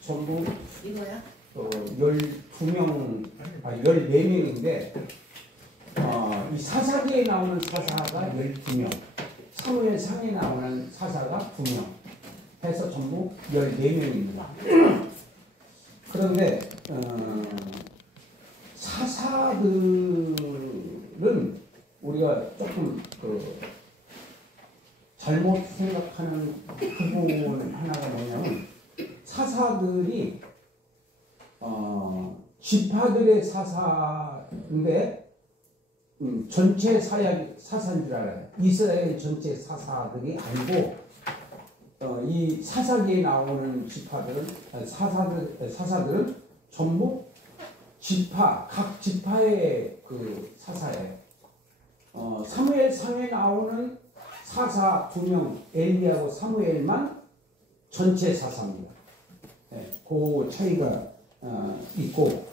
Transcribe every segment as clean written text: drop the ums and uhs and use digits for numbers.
전부 이거야? 12명, 14명인데 이 사사기에 나오는 사사가 12명, 사무엘상에 나오는 사사가 2명 해서 전부 14명입니다. 그런데 사사들은 우리가 조금 잘못 생각하는 부분 하나가 뭐냐면 사사들이 지파들의 사사인데 전체 사사인 줄 알아요. 이스라엘 전체 사사들이 아니고 이 사사기에 나오는 지파들은 사사들은 전부 각 지파의 그 사사예요. 사무엘상에 나오는 사사 2명 엘리야고 사무엘만 전체 사사입니다. 네, 그 차이가 있고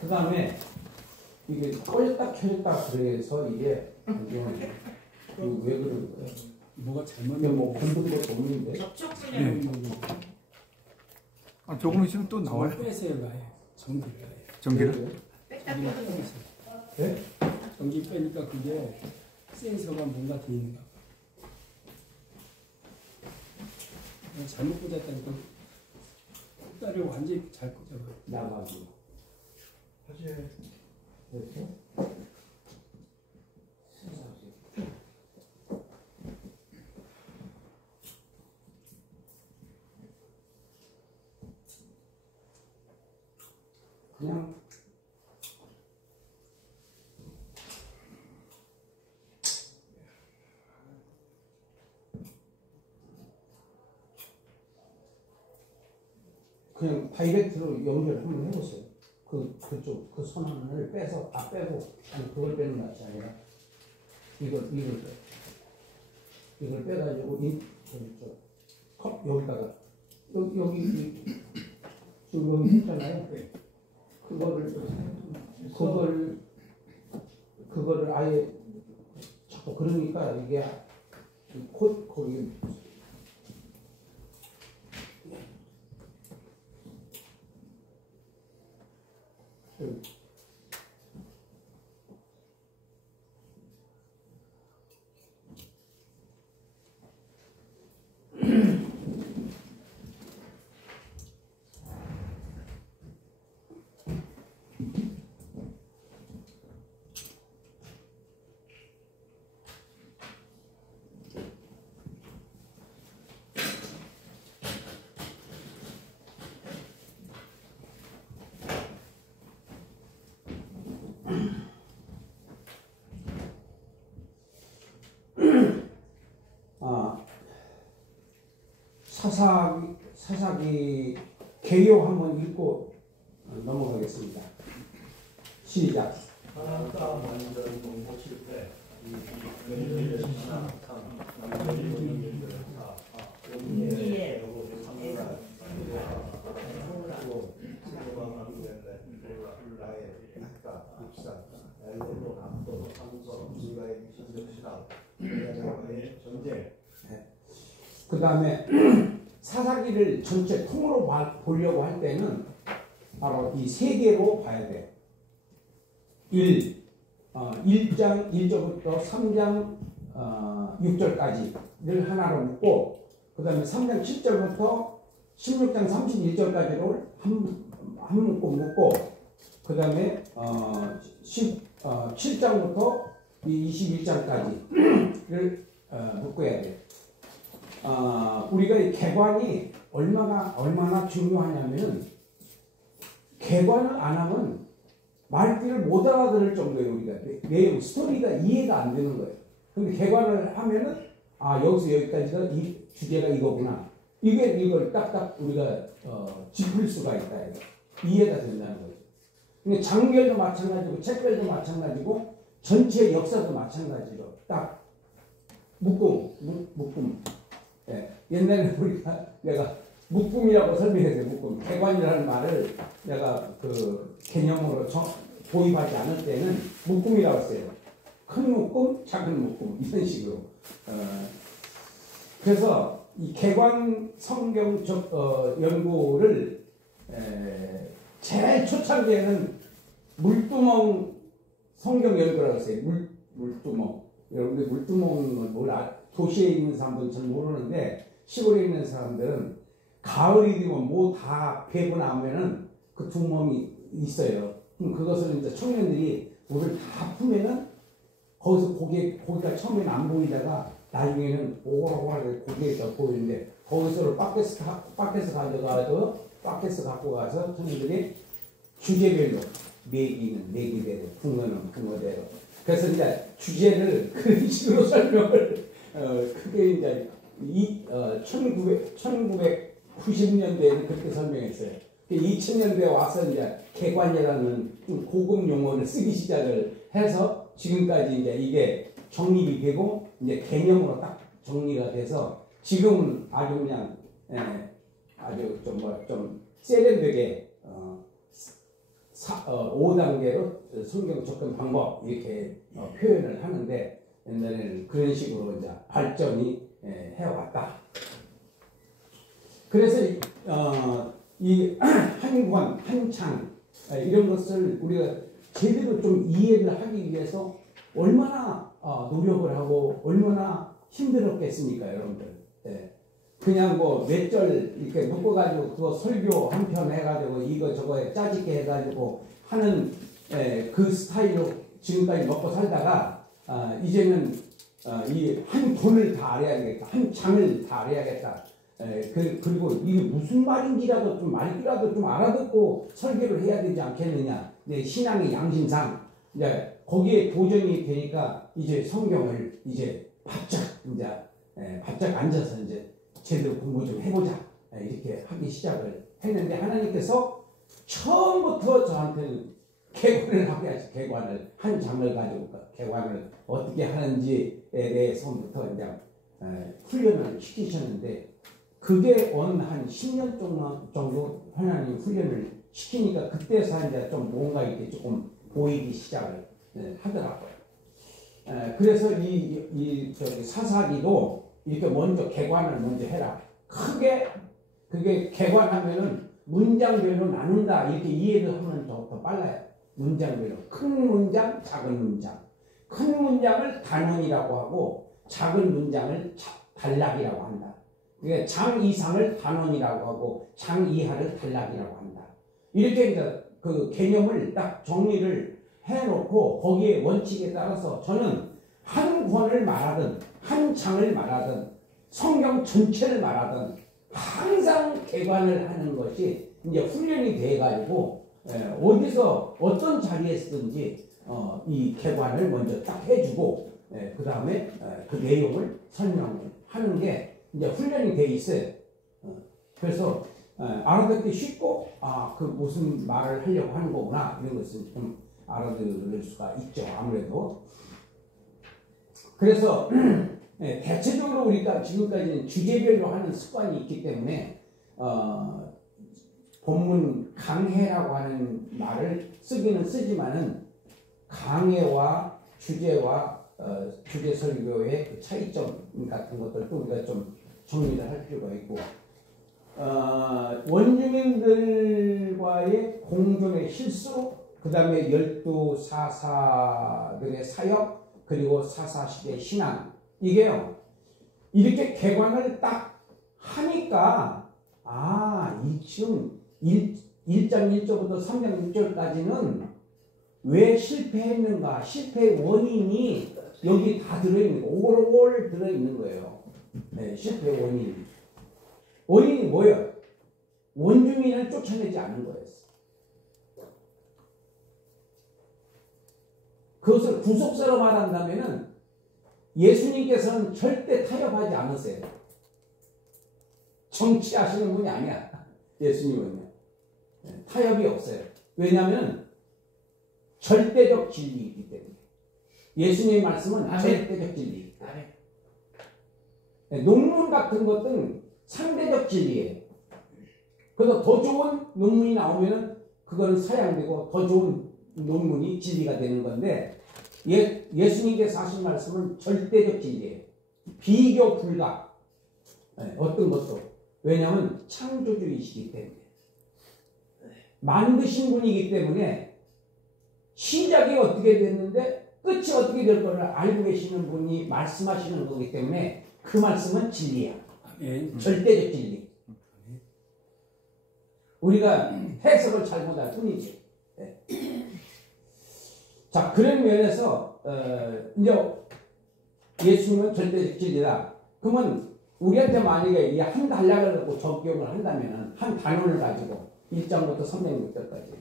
그 다음에 이게 꺼졌다 켜졌다 그래서 이게 왜 그런 거예요? 뭐가 잘못 뭐 건드린 것도 없는데 접촉 그냥 조금 있으면 또 나와요. 빼세요, 아예 전기를. 전기를? 뺐다 전기 펴도 빼세요. 네? 전기 빼니까 그게 센서가 뭔가 돼 있는가 봐. 잘못 꽂았다니까 딸을 완전히 잘 꽂아봐. 나가지고 사실 됐어? 그냥 다이렉트로 연결 한번 해보세요. 그쪽 그 선을 빼서 빼고 아니 그걸 빼는 것이 아니라 이걸 빼가지고 컵 여기다가 여기 지금 여기 있잖아요. 그거를 아예 자꾸 그러니까 이게 거기 사사기 개요 한번 읽고 넘어가겠습니다. 시작. 하나가 완전 공부 실패. 그 다음에 사사기를 전체 통으로 보려고 할 때는 바로 이 세 개로 봐야 돼요. 1장 1절부터 3장 6절까지를 하나로 묶고 그 다음에 3장 7절부터 16장 31절까지를 한 묶고 그 다음에 7장부터 21장까지를 묶어야 돼요. 우리가 이 개관이 얼마나 중요하냐면은 개관을 안 하면 말귀를 못 알아들을 정도예요. 우리가 내용 스토리가 이해가 안 되는 거예요. 근데 개관을 하면은 여기서 여기까지가 이 주제가 이거구나. 이걸 딱딱 우리가 짚을 수가 있다. 이해가 된다는 거죠. 근데 장별도 마찬가지고 책별도 마찬가지고 전체 역사도 마찬가지로 딱 묶음. 네. 옛날에 내가 묶음이라고 설명했어요. 묶음. 개관이라는 말을 내가 그 개념으로 도입하지 않을 때는 묶음이라고 했어요. 큰 묶음, 작은 묶음 이런 식으로. 그래서 이 개관 성경 연구를 제일 초창기에는 물두멍 성경 연구라고 했어요. 물두멍. 여러분들 물두멍은 도시에 있는 사람들은 잘 모르는데 시골에 있는 사람들은 가을이 되면 뭐 다 베고 나면은 그 두멍이 있어요. 그럼 그것을 이제 청년들이 물을 다 풀면은 거기서 고기가 처음에는 안 보이다가 나중에는 오글오글하게 고기가 보이는데 거기서 바켓스 가져가서 바켓스 갖고 가서 청년들이 주제별로 내기대로 붕어대로 그래서 이제 주제를 그런 식으로 설명을 그게 이제 1990년대에는 그렇게 설명했어요. 2000년대에 와서 이제 개관이라는 좀 고급 용어를 쓰기 시작을 해서 지금까지 이제 이게 정립이 되고 이제 개념으로 딱 정리가 돼서 지금 아주 그냥 아주 좀 세련되게 5단계로 성경 접근 방법 이렇게 표현을 하는데 옛날에는 그런 식으로 이제 발전이 해왔다. 그래서 이 한권, 한창 이런 것을 우리가 제대로 좀 이해를 하기 위해서 얼마나 노력을 하고 얼마나 힘들었겠습니까, 여러분들? 그냥 뭐 몇 절 이렇게 묶어가지고 그거 설교 한 편 해가지고 이거 저거 짜집게 해가지고 하는 그 스타일로 지금까지 먹고 살다가 이제는 이 한 돈을 다 알아야 되겠다, 한 장을 다 알아야겠다. 그리고 이게 무슨 말인지라도 좀 말이라도 좀 알아듣고 설교를 해야 되지 않겠느냐. 내 신앙의 양심상 이제 거기에 도전이 되니까 이제 성경을 이제 바짝 앉아서 이제 제대로 공부 좀 해보자 이렇게 하기 시작을 했는데 하나님께서 처음부터 저한테는 개관을 하게 하시 개관을 한 장을 가지고 개관을 어떻게 하는지에 대해서부터 이제 훈련을 시키셨는데 그게 한 10년 정도 하나님 훈련을 시키니까 그때서 이제 좀 뭔가 이렇게 조금 보이기 시작을 하더라고요. 그래서 저기 사사기도 이렇게 먼저 개관을 먼저 해라. 크게 그게 개관하면은 문장별로 나눈다 이렇게 이해를 하면 더 빨라요. 문장별로 큰 문장, 작은 문장. 큰 문장을 단원이라고 하고 작은 문장을 단락이라고 한다. 그러니까 장 이상을 단원이라고 하고 장 이하를 단락이라고 한다. 이렇게 이제 그 개념을 딱 정리를 해놓고 거기에 원칙에 따라서 저는 한 권을 말하든 한 장을 말하든 성경 전체를 말하든 항상 개관을 하는 것이 이제 훈련이 돼가지고 어디서 어떤 자리에서든지 이 개관을 먼저 딱 해주고 그 다음에 그 내용을 설명을 하는 게 이제 훈련이 돼 있어요. 그래서 알아듣기 쉽고 그 무슨 말을 하려고 하는 거구나 이런 것을 좀 알아들을 수가 있죠. 아무래도 그래서 대체적으로 우리가 지금까지는 주제별로 하는 습관이 있기 때문에 본문 강해라고 하는 말을 쓰기는 쓰지만은 강해와 주제와 주제 설교의 그 차이점 같은 것들도 우리가 좀 정리를 할 필요가 있고 원주민들과의 공존의 실수 그 다음에 12사사들의 사역 그리고 사사시대 신앙 이게요 이렇게 개관을 딱 하니까 지금 1장 1절부터 3장 6절까지는 왜 실패했는가 실패의 원인이 여기 다 들어있는 거예요. 오골오골 들어있는 거예요. 실패의 원인이 뭐예요? 원주민을 쫓아내지 않은 거였어요. 그것을 구속사로 말한다면은 예수님께서는 절대 타협하지 않으세요. 정치하시는 분이 아니야. 예수님은요. 타협이 없어요. 왜냐하면 절대적 진리이기 때문에. 예수님의 말씀은 절대적 진리. 논문 같은 것은 상대적 진리예요. 그래서 더 좋은 논문이 나오면은 그거는 사양되고 더 좋은 논문이 진리가 되는 건데 예수님께서 하신 말씀은 절대적 진리예요. 비교 불가. 네, 어떤 것도. 왜냐하면 창조주이시기 때문에. 만드신 분이기 때문에 시작이 어떻게 됐는데 끝이 어떻게 될 거를 알고 계시는 분이 말씀하시는 거기 때문에 그 말씀은 진리야. 아멘. 절대적 진리. 우리가 해석을 잘못할 뿐이지. 네. 자, 그런 면에서 이제 예수님은 절대적 진리다. 그러면 우리한테 만약에 이 한 단락을 갖고 적용을 한다면은 한 단어를 가지고 1장부터 3장부터까지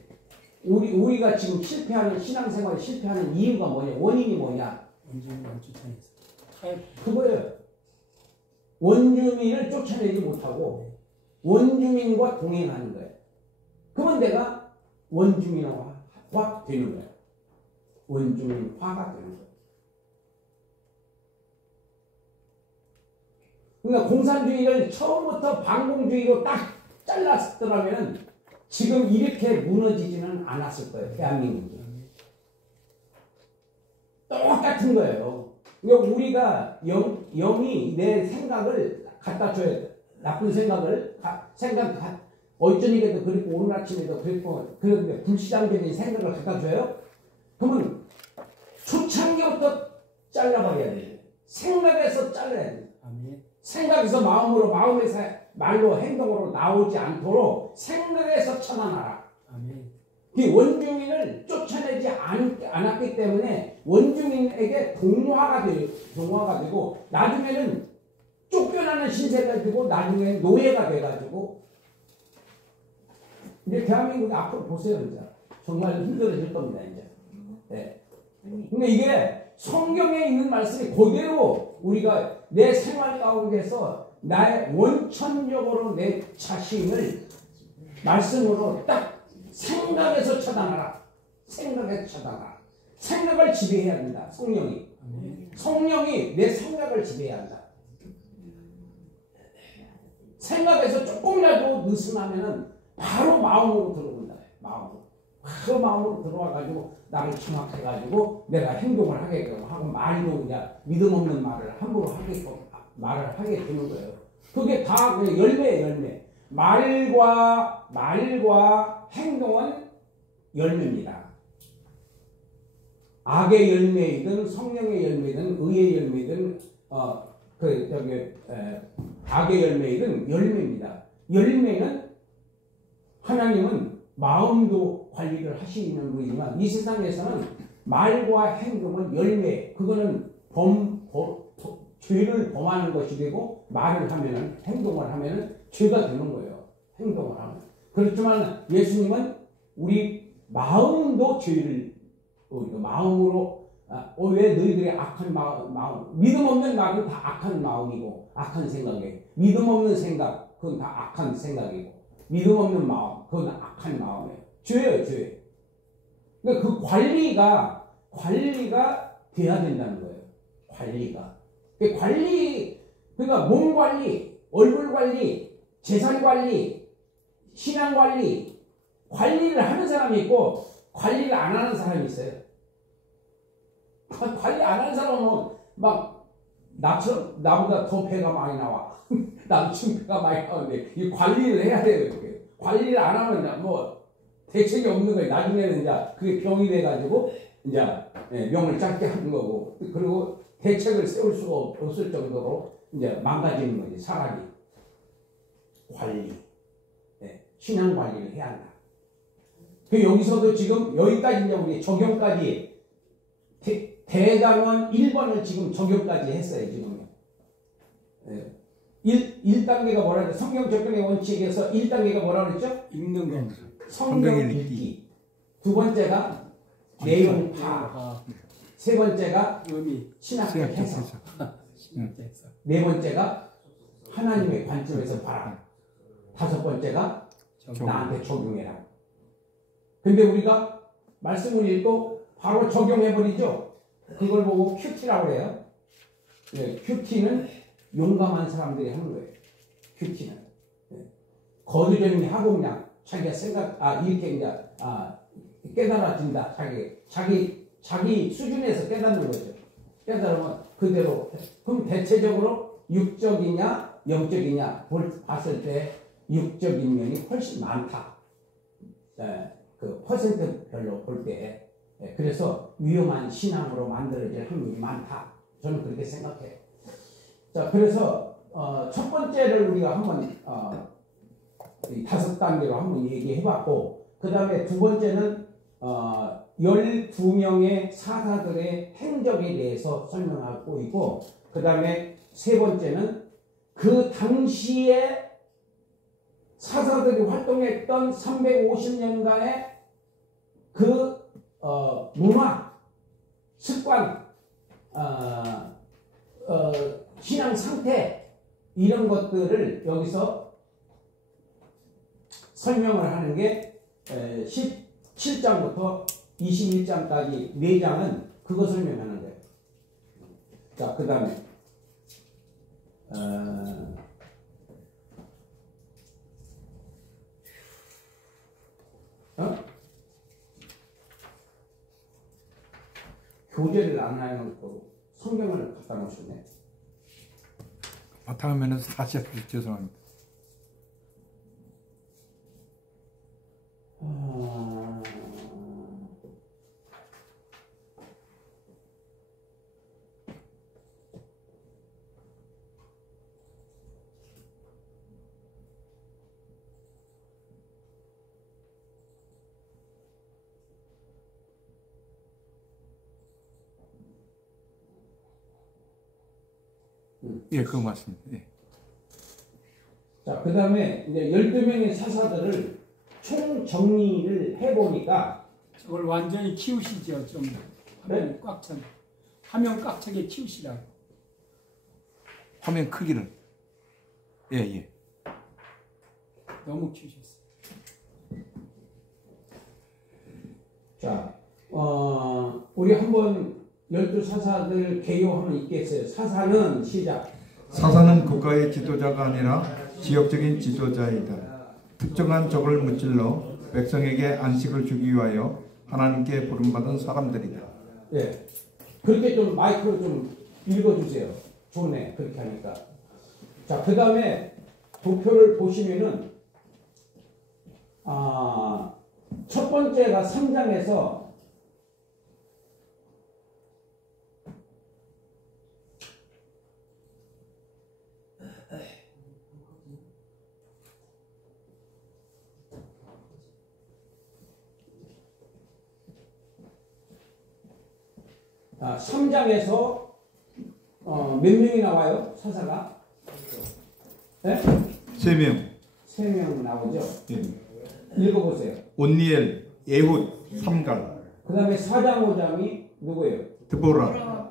우리가 지금 실패하는 신앙생활에 실패하는 이유가 뭐냐? 원인이 뭐냐? 원주민 쫓아내서 그거예요. 원주민을 쫓아내지 못하고 원주민과 동행하는 거예요. 그러면 내가 원주민화가 되는 거예요. 원주민화가 되는 거예요. 그러니까 공산주의를 처음부터 반공주의로 딱 잘랐더라면 지금 이렇게 무너지지는 않았을 거예요. 대한민국이. 똑같은 거예요. 그러니까 우리가 영이 내 생각을 갖다 줘야 돼. 나쁜 생각을 어쩌니까도 그렇고 오늘 아침에도 그랬고 그런데 불시장적인 생각을 갖다 줘요. 그러면 초창기부터 잘라버려야 돼요. 생각에서 잘라야 돼요. 아멘. 생각에서 마음으로 마음에서 말로 행동으로 나오지 않도록 생각에서 차단하라. 아멘. 그 원주민을 쫓아내지 않았기 때문에 원주민에게 동화가 되고 나중에는 쫓겨나는 신세가 되고 나중에는 노예가 돼가지고 이제 대한민국이 앞으로 보세요. 이제 정말 힘들어질 겁니다. 이제. 네. 근데 이게 성경에 있는 말씀이 그대로 우리가 내 생활 가운데서 나의 원천적으로 내 자신을 말씀으로 딱 생각에서 차단하라. 생각에서 차단하라. 생각을 지배해야 합니다. 성령이. 성령이 내 생각을 지배해야 한다. 생각에서 조금이라도 느슨하면은 바로 마음으로 들어온다. 마음으로. 바로 마음으로 들어와가지고 나를 청학해가지고 내가 행동을 하게 하고 말도 이제 믿음 없는 말을 함부로 말을 하게 되는 거예요. 그게 다 그냥 열매예요, 열매. 말과 행동은 열매입니다. 악의 열매이든 성령의 열매든 의의 열매든 악의 열매이든 열매입니다. 열매는 하나님은 마음도 관리를 하시는 분이지만 이 세상에서는 말과 행동은 열매. 그거는 죄를 범하는 것이 되고 말을 하면은 행동을 하면은 죄가 되는 거예요. 행동을 하면. 그렇지만 예수님은 우리 마음도 죄를 마음으로 왜 너희들이 악한 마음 믿음 없는 마음은 다 악한 마음이고 악한 생각이에요. 믿음 없는 생각 그건 다 악한 생각이고 믿음 없는 마음 그건 악한 마음이에요. 죄예요, 죄. 그러니까 그 관리가 돼야 된다는 거예요. 그러니까 몸 관리, 얼굴 관리, 재산 관리, 신앙 관리를 하는 사람이 있고 관리를 안 하는 사람이 있어요. 관리 안 하는 사람은 막 나보다 더 배가 많이 나와. 나도 지금 배가 많이 나오는데 이 관리를 해야 돼요. 이렇게. 관리를 안 하면 뭐 대책이 없는 거예요. 나중에는 이제 그게 병이 돼가지고 이제 명을 짧게 하는 거고 그리고 대책을 세울 수가 없을 정도로 이제 망가지는 거지 사람이. 관리, 신앙 관리를 해야 한다. 그 여기서도 지금 여기까지 이제 우리 적용까지 대단원 1번을 지금 적용까지 했어요 지금. 1단계가 뭐라 그랬죠? 성경 접근의 원칙에서 1단계가 뭐라 그랬죠? 읽는 거. 성경 읽기. 두 번째가 내용 파악. 세 번째가 의미. 신학적 해석. 신학적 해석. 네 번째가 하나님의 관점에서 봐라. 다섯 번째가 나한테 적용해라. 근데 우리가 말씀을 읽고 바로 적용해버리죠. 그걸 보고 큐티라고 그래요. 큐티는 용감한 사람들이 하는 거예요. 큐티는. 거두절미 하고 그냥 자기가 이렇게 이제 깨달아진다. 자기 수준에서 깨닫는 거죠. 깨달으면 그대로. 그럼 대체적으로 육적이냐, 영적이냐 봤을 때 육적인 면이 훨씬 많다. 그 퍼센트별로 볼 때. 그래서 위험한 신앙으로 만들어질 확률이 많다. 저는 그렇게 생각해요. 자, 그래서 첫 번째를 우리가 한번 이 5단계로 한번 얘기해봤고, 그 다음에 두 번째는 12명의 사사들의 행적에 대해서 설명하고 있고, 그 다음에 세 번째는 그 당시에 사사들이 활동했던 350년간의 그 문화, 습관, 신앙 상태, 이런 것들을 여기서 설명을 하는 게 17장부터 21장까지 4장은 그거 설명하는 거예요. 자, 그 다음에 교재를 안 해놓고 성경을 갖다 놓으셨네. 바탕화면에서 다시 해주세요. 죄송합니다. 예, 그거 맞습니다. 예. 자, 그 다음에 이제 12명의 사사들을 총 정리를 해보니까, 저걸 완전히 키우시죠. 좀 화면 꽉 찬. 화면 꽉 차게 키우시라고. 화면 크기를. 예, 예. 너무 키우셨어요. 자, 우리 한번 12사사들 개요하면 있겠어요. 사사는 시작. 사사는 국가의 지도자가 아니라 지역적인 지도자이다. 특정한 적을 무찔러 백성에게 안식을 주기 위하여 하나님께 부름받은 사람들이다. 예. 그렇게 좀 마이크로 좀 읽어주세요. 좋네. 그렇게 하니까. 자, 그 다음에 도표를 보시면은, 첫 번째가 3장에서 아, 3장에서 몇 명이 나와요? 사사가? 네? 3명. 3명 나오죠? 예. 읽어보세요. 온니엘, 예훗, 삼갈, 그 다음에 4장 5장이 누구예요? 드보라.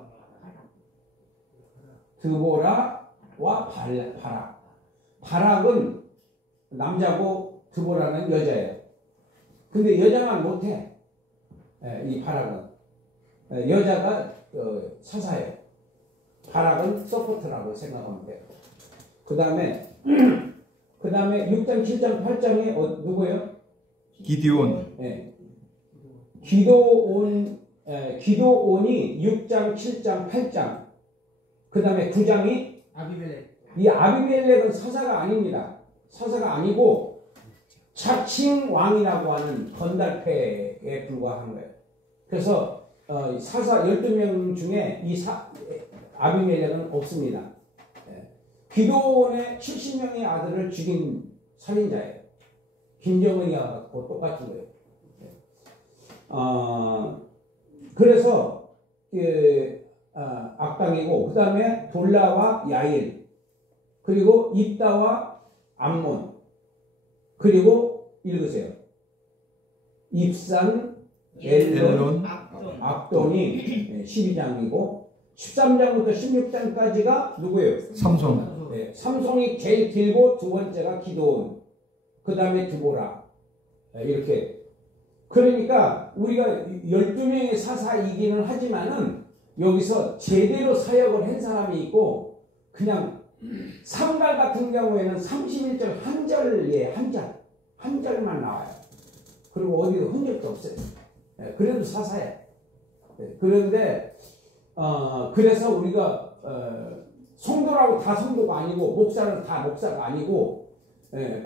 드보라와 바락. 바락은 남자고 드보라는 여자예요. 근데 여자만 못해. 이 바락은. 여자가 사사예요. 바락은 서포트라고 생각하면 돼요. 그 다음에 6장, 7장, 8장에 누구예요? 기디온, 네. 기도온이 6장, 7장, 8장. 그 다음에 9장이 아비멜렉. 이 아비멜렉은 사사가 아닙니다. 사사가 아니고 자칭 왕이라고 하는 건달패에 불과한 거예요. 그래서 사사 12명 중에 아비멜렉은 없습니다. 기도원의 70명의 아들을 죽인 살인자예요. 김정은이하고 똑같은 거예요. 그래서 악당이고, 그 다음에 돌라와 야일, 그리고 입다와 암몬, 그리고 읽으세요. 입산, 엘론, 압돈이 12장이고 13장부터 16장까지가 누구예요? 삼손. 네, 삼손이 제일 길고 두 번째가 기도온, 그 다음에 드보라. 이렇게. 그러니까 우리가 12명의 사사이기는 하지만은 여기서 제대로 사역을 한 사람이 있고, 그냥 삼갈 같은 경우에는 31절 한 절만 나와요. 그리고 어디도 흔적도 없어요. 그래도 사사예요. 그런데 그래서 우리가 성도라고 다 성도가 아니고 목사는 다 목사가 아니고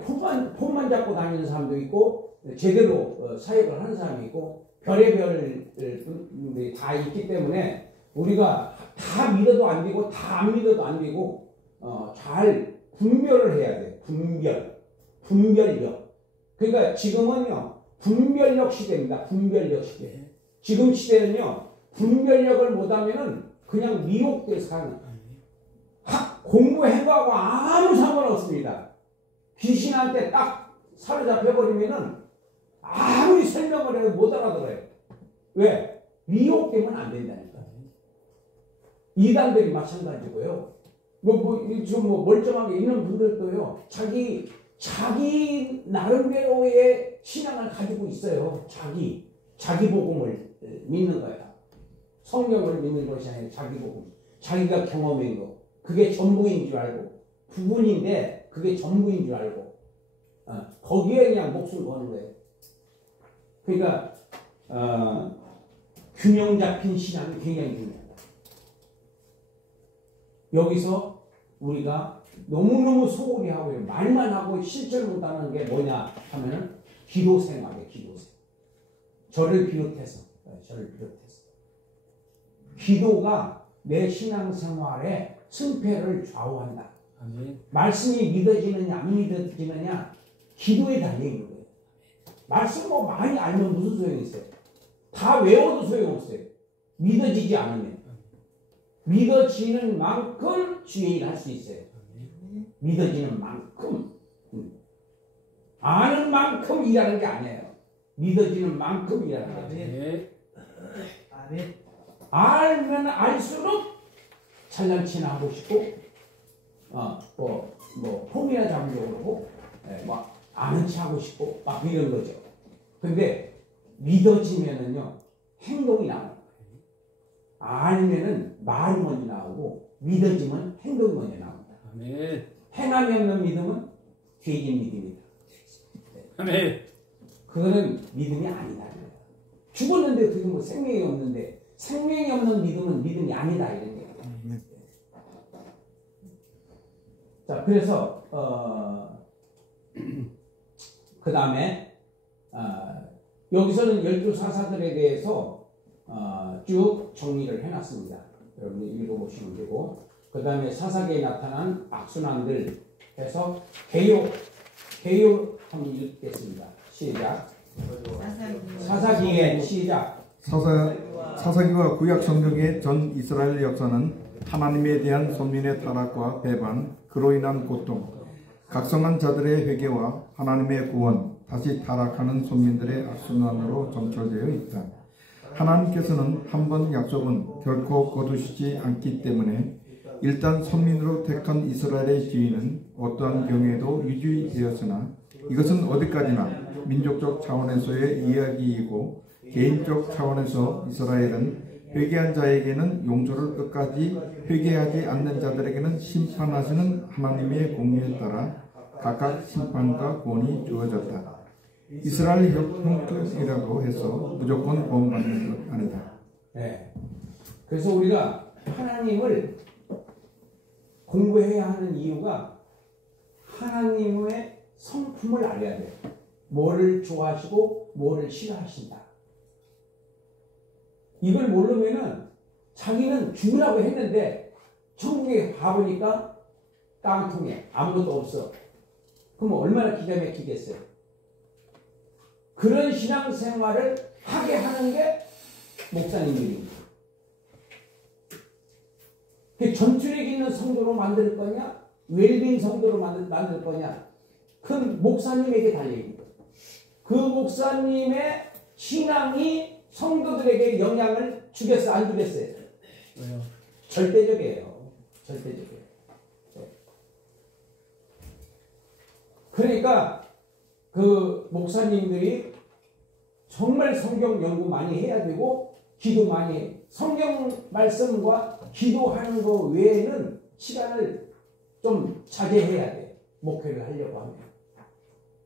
폰만 잡고 다니는 사람도 있고 제대로 사역을 하는 사람이 있고 별의별 분들이 다 있기 때문에 우리가 다 믿어도 안 되고 다 안 믿어도 안 되고 잘 분별을 해야 돼. 분별력. 그러니까 지금은요 분별력 시대입니다. 분별력 시대. 지금 시대는요 분별력을 못하면은 그냥 미혹돼서 가는 공부해봐고 아무 상관없습니다. 귀신한테 딱 사로잡혀버리면은 아무리 설명을 해도 못 알아들어요. 왜? 미혹되면 안 된다니까. 이단들이 마찬가지고요. 뭐 멀쩡하게 있는 분들도요. 자기 나름대로의 신앙을 가지고 있어요. 자기 복음을 믿는 거야. 성경을 믿는 것이 아니라 자기 복음. 자기가 경험한 거. 그게 전부인 줄 알고. 부분인데 그게 전부인 줄 알고. 거기에 그냥 목숨 거는 거예요. 그러니까 균형 잡힌 신앙이 굉장히 중요합니다. 여기서 우리가 너무너무 소홀히 하고 말만 하고 실천을 못하는 게 뭐냐 하면은 기도 생활이에요. 기도 생활. 저를 비롯해서 기도가 내 신앙생활의 승패를 좌우한다. 아멘. 말씀이 믿어지느냐 안 믿어지느냐 기도에 달려있는 거예요. 말씀 뭐 많이 알면 무슨 소용이 있어요. 다 외워도 소용없어요. 믿어지지 않으면. 믿어지는 만큼 주의 일을 할 수 있어요. 믿어지는 만큼. 아는 만큼 일하는 게 아니에요. 믿어지는 만큼 일하는 거예요. 아멘. 알면 알수록 잘난치나 하고 싶고 폼이나 잡으려고 그러고 막 아는 체 하고 싶고 막 이런 거죠. 근데 믿어지면은요 행동이 나와요. 알면은 말이 먼저 나오고 믿어지면 행동이 먼저 나옵니다. 아멘. 행함이 없는 믿음은 죄진 믿음이다. 아멘. 그거는 믿음이 아니다. 죽었는데 그게 뭐 생명이 없는데 생명이 없는 믿음은 믿음이 아니다 이런 얘기예요. 자, 그래서 그 다음에 여기서는 12사사들에 대해서 쭉 정리를 해놨습니다. 여러분이 읽어보시면 되고 그 다음에 사사기에 나타난 악순환들 해서 개요 한번 읽겠습니다. 시작. 사사기의 시작. 사사기와 구약 성경의 전 이스라엘 역사는 하나님에 대한 선민의 타락과 배반, 그로 인한 고통, 각성한 자들의 회개와 하나님의 구원, 다시 타락하는 선민들의 악순환으로 점철되어 있다. 하나님께서는 한 번 약속은 결코 거두시지 않기 때문에 일단 선민으로 택한 이스라엘의 지위는 어떠한 경우에도 유지되었으나 이것은 어디까지나 민족적 차원에서의 이야기이고 개인적 차원에서 이스라엘은 회개한 자에게는 용서를 끝까지 회개하지 않는 자들에게는 심판하시는 하나님의 공의에 따라 각각 심판과 구원이 주어졌다. 이스라엘 형편이라고 해서 무조건 구원받는 것 아니다. 네. 그래서 우리가 하나님을 공부해야 하는 이유가 하나님의 성품을 알아야 돼요. 뭐를 좋아하시고 뭐를 싫어하신다. 이걸 모르면은 자기는 죽으라고 했는데 천국에 가보니까 깡통에 아무것도 없어. 그럼 얼마나 기가 막히겠어요. 그런 신앙생활을 하게 하는 게 목사님들입니다. 전투력 있는 성도로 만들 거냐 웰빙 성도로 만들 거냐 큰 목사님에게 달려있는 거예요. 그 목사님의 신앙이 성도들에게 영향을 주겠어 안 주겠어요? 왜요? 절대적이에요. 그러니까 그 목사님들이 정말 성경 연구 많이 해야 되고 기도 많이 해. 성경 말씀과 기도하는 거 외에는 시간을 좀 자제해야 돼. 목회를 하려고 하면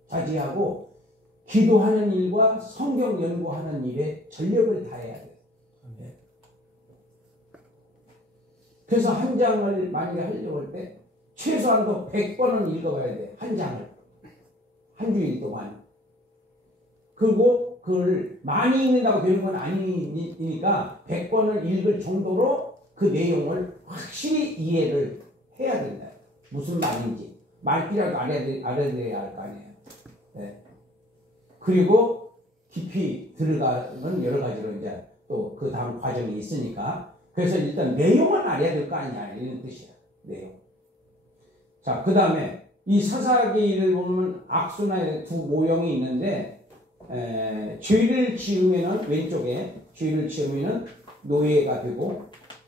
자제하고 기도하는 일과 성경 연구하는 일에 전력을 다해야 돼. 그래서 한 장을 만약에 하려고 할 때 최소한도 100번은 읽어봐야 돼. 한 장을. 한 주일 동안. 그리고 그걸 많이 읽는다고 되는 건 아니니까 100번을 읽을 정도로 그 내용을 확실히 이해를 해야 된다. 무슨 말인지. 말귀라도 알아야 할 거 아니에요. 네. 그리고 깊이 들어가는 여러 가지로 이제 또 그 다음 과정이 있으니까 그래서 일단 내용을 알아야 될 거 아니야. 이런 뜻이야. 내용. 자, 그 다음에 이 사사기를 보면 악수나 두 모형이 있는데 죄를 지으면은 왼쪽에 죄를 지으면은 노예가 되고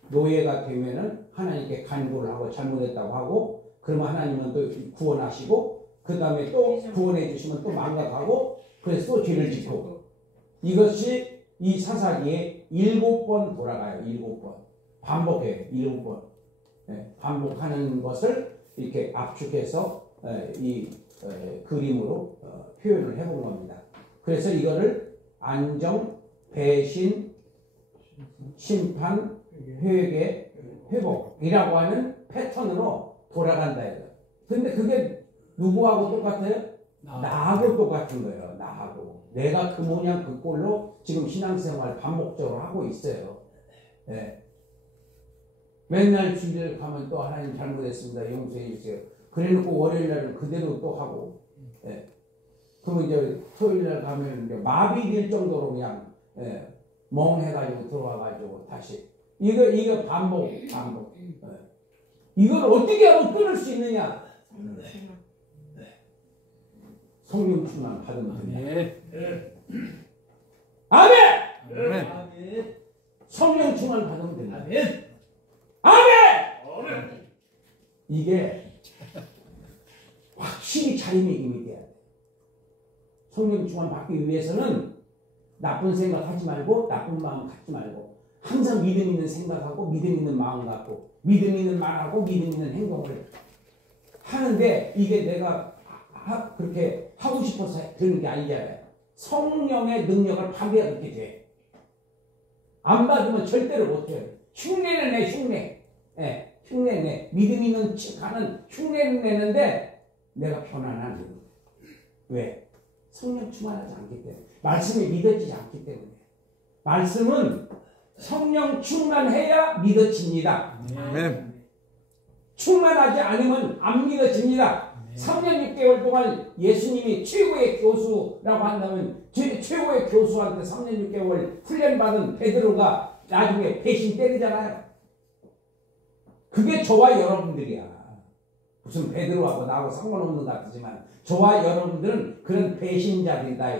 노예가 되면은 하나님께 간구를 하고 잘못했다고 하고 그러면 하나님은 또 구원하시고 그 다음에 또 구원해 주시면 또 망각하고 그래서 또 죄를 짓고 이것이 이 사사기에 7번 돌아가요. 7번 반복해요. 7번 반복하는 것을 이렇게 압축해서 이 그림으로 표현을 해본 겁니다. 그래서 이거를 안정, 배신, 심판, 회개, 회복이라고 하는 패턴으로 돌아간다 이거. 근데 그게 누구하고 똑같아요? 나하고 똑같은 거예요. 나하고. 내가 그 모양 그 꼴로 지금 신앙생활 반복적으로 하고 있어요. 네. 맨날 주일 가면 또 하나님 잘못했습니다. 용서해 주세요. 그래놓고 월요일날은 그대로 또 하고. 네. 그러면 이제 토요일날 가면 이제 마비될 정도로 그냥 멍해가지고 들어와가지고 다시. 이거 반복. 이걸 어떻게 하면 끊을 수 있느냐? 성령 충만 받으면 됩니다. 아멘! 성령 충만 받으면 됩니다. 아멘! 이게 확실히 자리매김이 돼야 돼. 성령 충만 받기 위해서는 나쁜 생각하지 말고 나쁜 마음 갖지 말고 항상 믿음 있는 생각하고 믿음 있는 마음 갖고 믿음 있는 말하고 믿음 있는 행동을 하는데 이게 내가 그렇게 하고 싶어서 되는 게 아니잖아요. 성령의 능력을 받아야 그렇게 돼. 안 받으면 절대로 못해요. 흉내는 내 흉내. 흉내는 내. 믿음 있는 척하는 흉내는 내는데 내가 변화는 안 되는 거예요. 왜? 성령 충만하지 않기 때문에. 말씀이 믿어지지 않기 때문에. 말씀은 성령 충만해야 믿어집니다. 충만하지 않으면 안 믿어집니다. 3년 6개월 동안 예수님이 최고의 교수라고 한다면 최고의 교수한테 3년 6개월 훈련받은 베드로가 나중에 배신 때리잖아요. 그게 저와 여러분들이야. 무슨 베드로하고 나하고 상관없는 것 같지만 저와 여러분들은 그런 배신자들이다.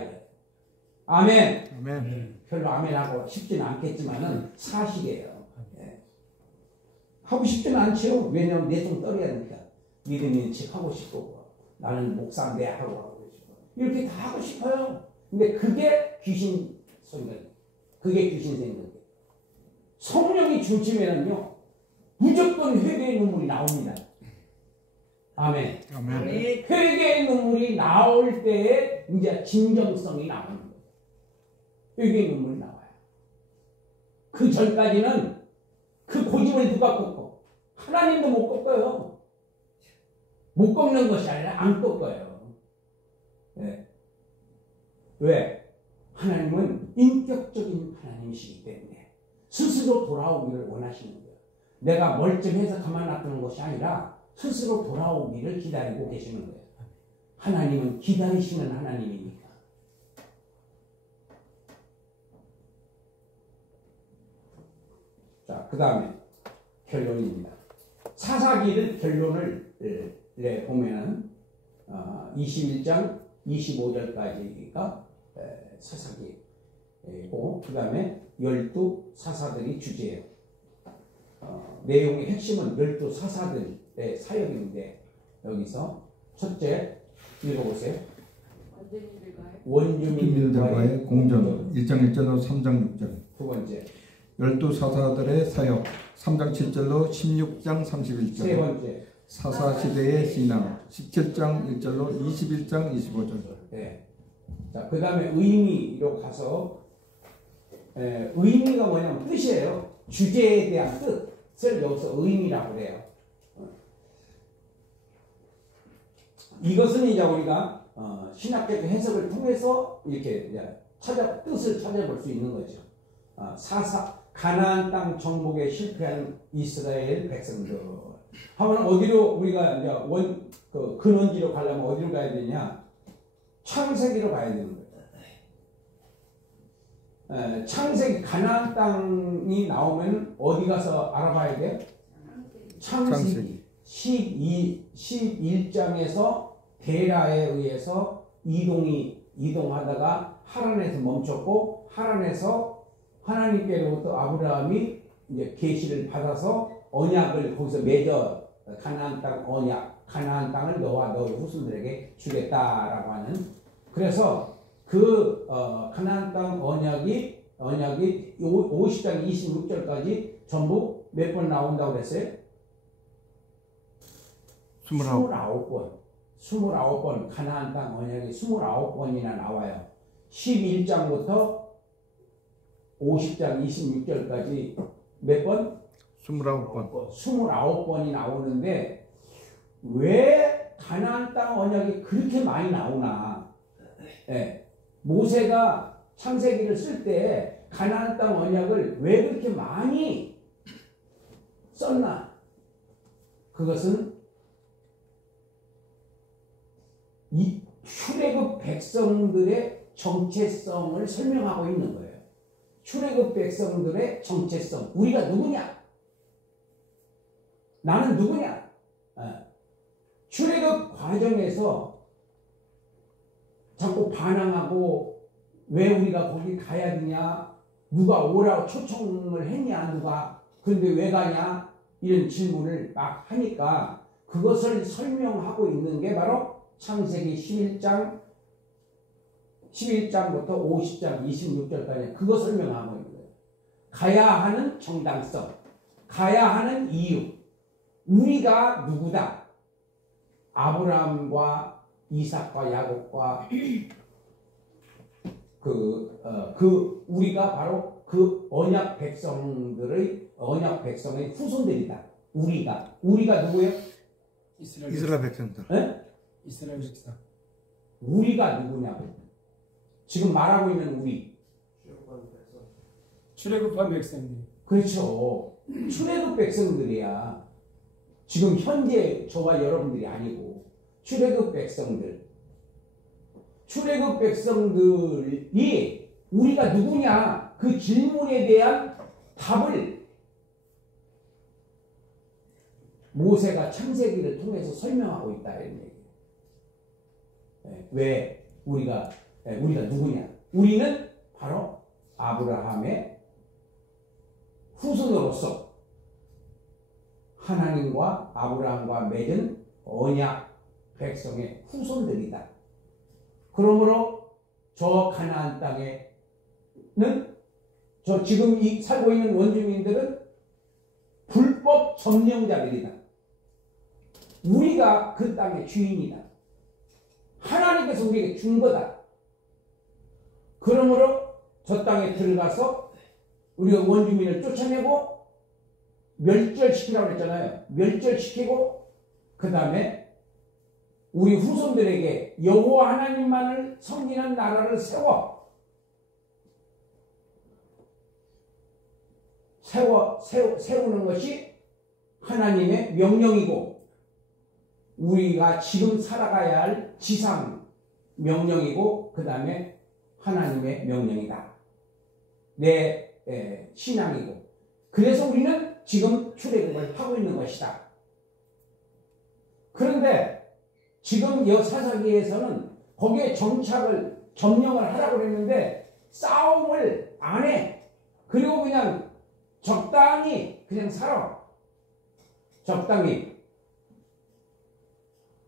아멘. 별로 아멘하고 싶지는 않겠지만은 사실이에요. 하고 싶지는 않죠. 왜냐하면 내 손 떨어야 되니까. 믿음 있는 척 하고 싶고 나는 목사인데 하고 싶고 이렇게 다 하고 싶어요. 근데 그게 귀신 생각이에요. 그게 귀신 생각이에요. 성령이 주시면은요 무조건 회개의 눈물이 나옵니다. 아멘. 회개의 눈물이 나올 때에 이제 진정성이 나오는 거예요. 회개의 눈물이 나와요. 그 전까지는 그 고집을 누가 꺾어? 하나님도 못 꺾어요. 못 꺾는 것이 아니라 안 꺾어요. 네. 왜? 하나님은 인격적인 하나님이시기 때문에 스스로 돌아오기를 원하시는 거예요. 내가 멀쩡해서 가만 놔두는 것이 아니라 스스로 돌아오기를 기다리고 계시는 거예요. 하나님은 기다리시는 하나님이니까. 자, 그 다음에 결론입니다. 사사기를 결론을 보면은 21장 25절까지가 사사기고 그 다음에 12사사들이 주제예요. 내용의 핵심은 12사사들의 사역인데 여기서 첫째 읽어보세요. 원주민들과의 공전 1장 1절로 3장 6절. 두 번째 12사사들의 사역 3장 7절로 16장 31절. 세 번째 사사시대의 신앙 17장 1절로 21장 25절. 네. 자, 그 다음에 의미로 가서 의미가 뭐냐면 뜻이에요. 주제에 대한 뜻. 것을 여기서 의미라고 그래요. 이것은 이제 우리가 신학적 해석을 통해서 이렇게 이제 뜻을 찾아볼 수 있는 거죠. 가나안 땅 정복에 실패한 이스라엘 백성들. 하면 어디로 우리가 이제 근원지로 가려면 어디로 가야 되냐? 창세기로 가야 되는 거예요. 창세기 가나안 땅이 나오면 어디 가서 알아봐야 돼요? 창세기 11장에서 데라에 의해서 이동하다가 하란에서 멈췄고, 하란에서 하나님께로부터 아브라함이 이제 계시를 받아서 언약을 거기서 맺어, 가나안 땅 언약, 가나안 땅을 너와 너의 후손들에게 주겠다라고 하는. 그래서 그 가나안 땅 언약이 50장 26절까지 전부 몇 번 나온다고 그랬어요? 29번. 29번 가나안 땅 언약이 29번이나 나와요. 11장부터 50장 26절까지 몇 번? 29번. 29번이 나오는데 왜 가나안 땅 언약이 그렇게 많이 나오나? 네. 모세가 창세기를 쓸 때 가나안 땅 언약을 왜 그렇게 많이 썼나? 그것은 이 출애굽 백성들의 정체성을 설명하고 있는 거예요. 출애굽 백성들의 정체성. 우리가 누구냐? 나는 누구냐? 출애굽 과정에서 자꾸 반항하고 왜 우리가 거기 가야 되냐? 누가 오라고 초청을 했냐? 누가? 그런데 왜 가냐? 이런 질문을 막 하니까 그것을 설명하고 있는 게 바로 창세기 11장부터 50장 26절까지 그거 설명하고 있는 거예요. 가야 하는 정당성, 가야 하는 이유, 우리가 누구다. 아브라함과 이삭과 야곱과 우리가 바로 그 언약 백성의 후손들이다. 우리가 누구예요? 이스라엘 백성들. 네? 이스라엘 백성. 우리가 누구냐고. 지금 말하고 있는 우리. 출애굽한 백성들. 그렇죠. 출애굽 백성들이야. 지금 현재 저와 여러분들이 아니고 출애굽 백성들. 출애굽 백성들이 우리가 누구냐 그 질문에 대한 답을 모세가 창세기를 통해서 설명하고 있다 이런 얘기예요. 왜 우리가 누구냐? 우리는 바로 아브라함의 후손으로서 하나님과 아브라함과 맺은 언약 백성의 후손들이다. 그러므로 저 가나안 땅에는 저 지금 살고 있는 원주민들은 불법 점령자들이다. 우리가 그 땅의 주인이다. 하나님께서 우리에게 준 거다. 그러므로 저 땅에 들어가서 우리가 원주민을 쫓아내고 멸절시키라고 그랬잖아요. 멸절시키고 그 다음에 우리 후손들에게 여호와 하나님만을 섬기는 나라를 세우는 것이 하나님의 명령이고 우리가 지금 살아가야 할 지상 명령이고 그 다음에 하나님의 명령이다. 내 신앙이고 그래서 우리는 지금 출애굽을 하고 있는 것이다. 그런데 지금 사사기에서는 거기에 점령을 하라고 그랬는데 싸움을 안 해. 그리고 그냥 적당히 그냥 살아. 적당히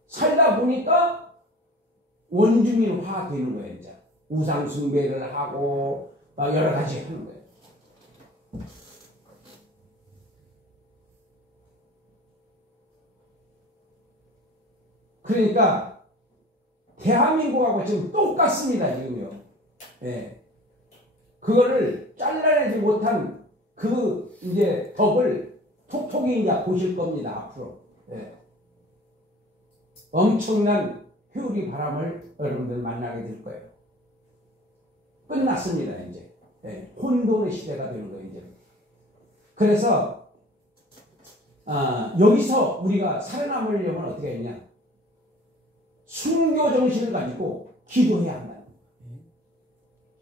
살다 보니까 원주민화 되는 거예요. 이제 우상 숭배를 하고 여러 가지 하는 거예요. 그러니까 대한민국하고 지금 똑같습니다. 지금요. 예. 그거를 잘라내지 못한 그 이제 덕을 톡톡이 이제 보실 겁니다. 앞으로. 예. 엄청난 회오리 바람을 여러분들 만나게 될 거예요. 끝났습니다. 이제. 예. 혼돈의 시대가 되는 거예요. 이제. 그래서 여기서 우리가 살아남으려면 어떻게 했냐? 순교 정신을 가지고 기도해야 한다.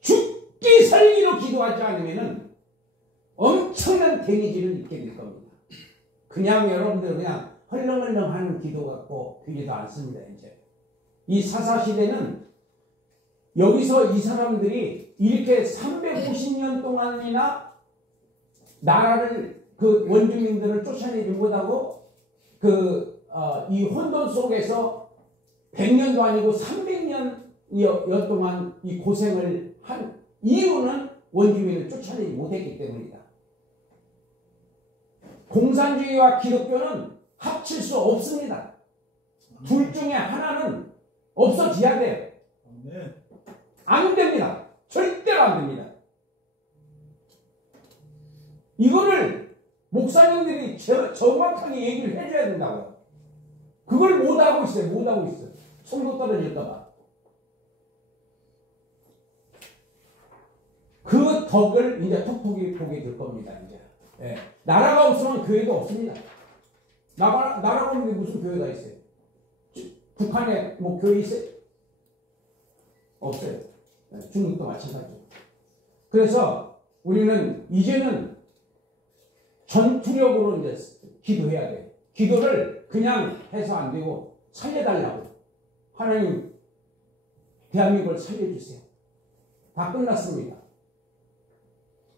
죽기 살기로 기도하지 않으면 엄청난 데미지를 입게 될 겁니다. 그냥 여러분들 그냥 헐렁헐렁 하는 기도 갖고 되지도 않습니다. 이제 이 사사시대는 여기서 이 사람들이 이렇게 350년 동안이나 나라를 그 원주민들을 쫓아내지 못하고 이 혼돈 속에서 100년도 아니고 300년 동안 이 고생을 한 이유는 원주민을 쫓아내지 못했기 때문이다. 공산주의와 기독교는 합칠 수 없습니다. 둘 중에 하나는 없어져야 돼요. 안 됩니다. 절대로 안 됩니다. 이거를 목사님들이 정확하게 얘기를 해줘야 된다고요. 그걸 못하고 있어요. 못하고 있어요. 성도 떨어질까봐. 그 덕을 이제 톡톡히 보게 될 겁니다. 이제. 예. 나라가 없으면 교회도 없습니다. 나라가 없는데 무슨 교회가 있어요? 북한에 뭐 교회 있어요? 없어요. 예. 중국도 마찬가지고. 그래서 우리는 이제는 전투력으로 이제 기도해야 돼요. 기도를 그냥 해서 안 되고 살려달라고. 하나님, 대한민국을 살려주세요. 다 끝났습니다.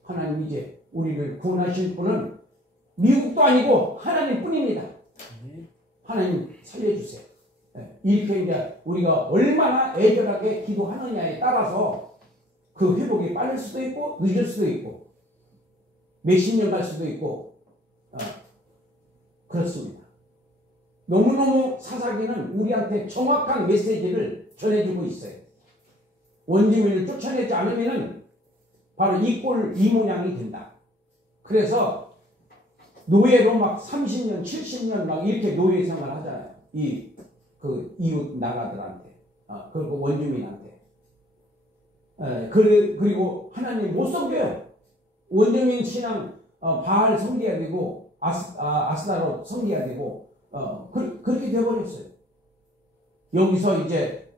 하나님 이제 우리를 구원하실 분은 미국도 아니고 하나님 뿐입니다. 하나님 살려주세요. 이렇게 이제 우리가 얼마나 애절하게 기도하느냐에 따라서 그 회복이 빠를 수도 있고 늦을 수도 있고 몇십 년 갈 수도 있고 그렇습니다. 너무너무 사사기는 우리한테 정확한 메시지를 전해주고 있어요. 원주민을 쫓아내지 않으면 바로 이 모양이 된다. 그래서 노예로 막 30년, 70년 막 이렇게 노예 생활 하잖아요. 그 이웃 나라들한테, 그리고 원주민한테. 그리고 하나님 못 섬겨요. 원주민 신앙, 바알 섬겨야 되고, 아스타롯 섬겨야 되고, 그렇게 되어버렸어요. 여기서 이제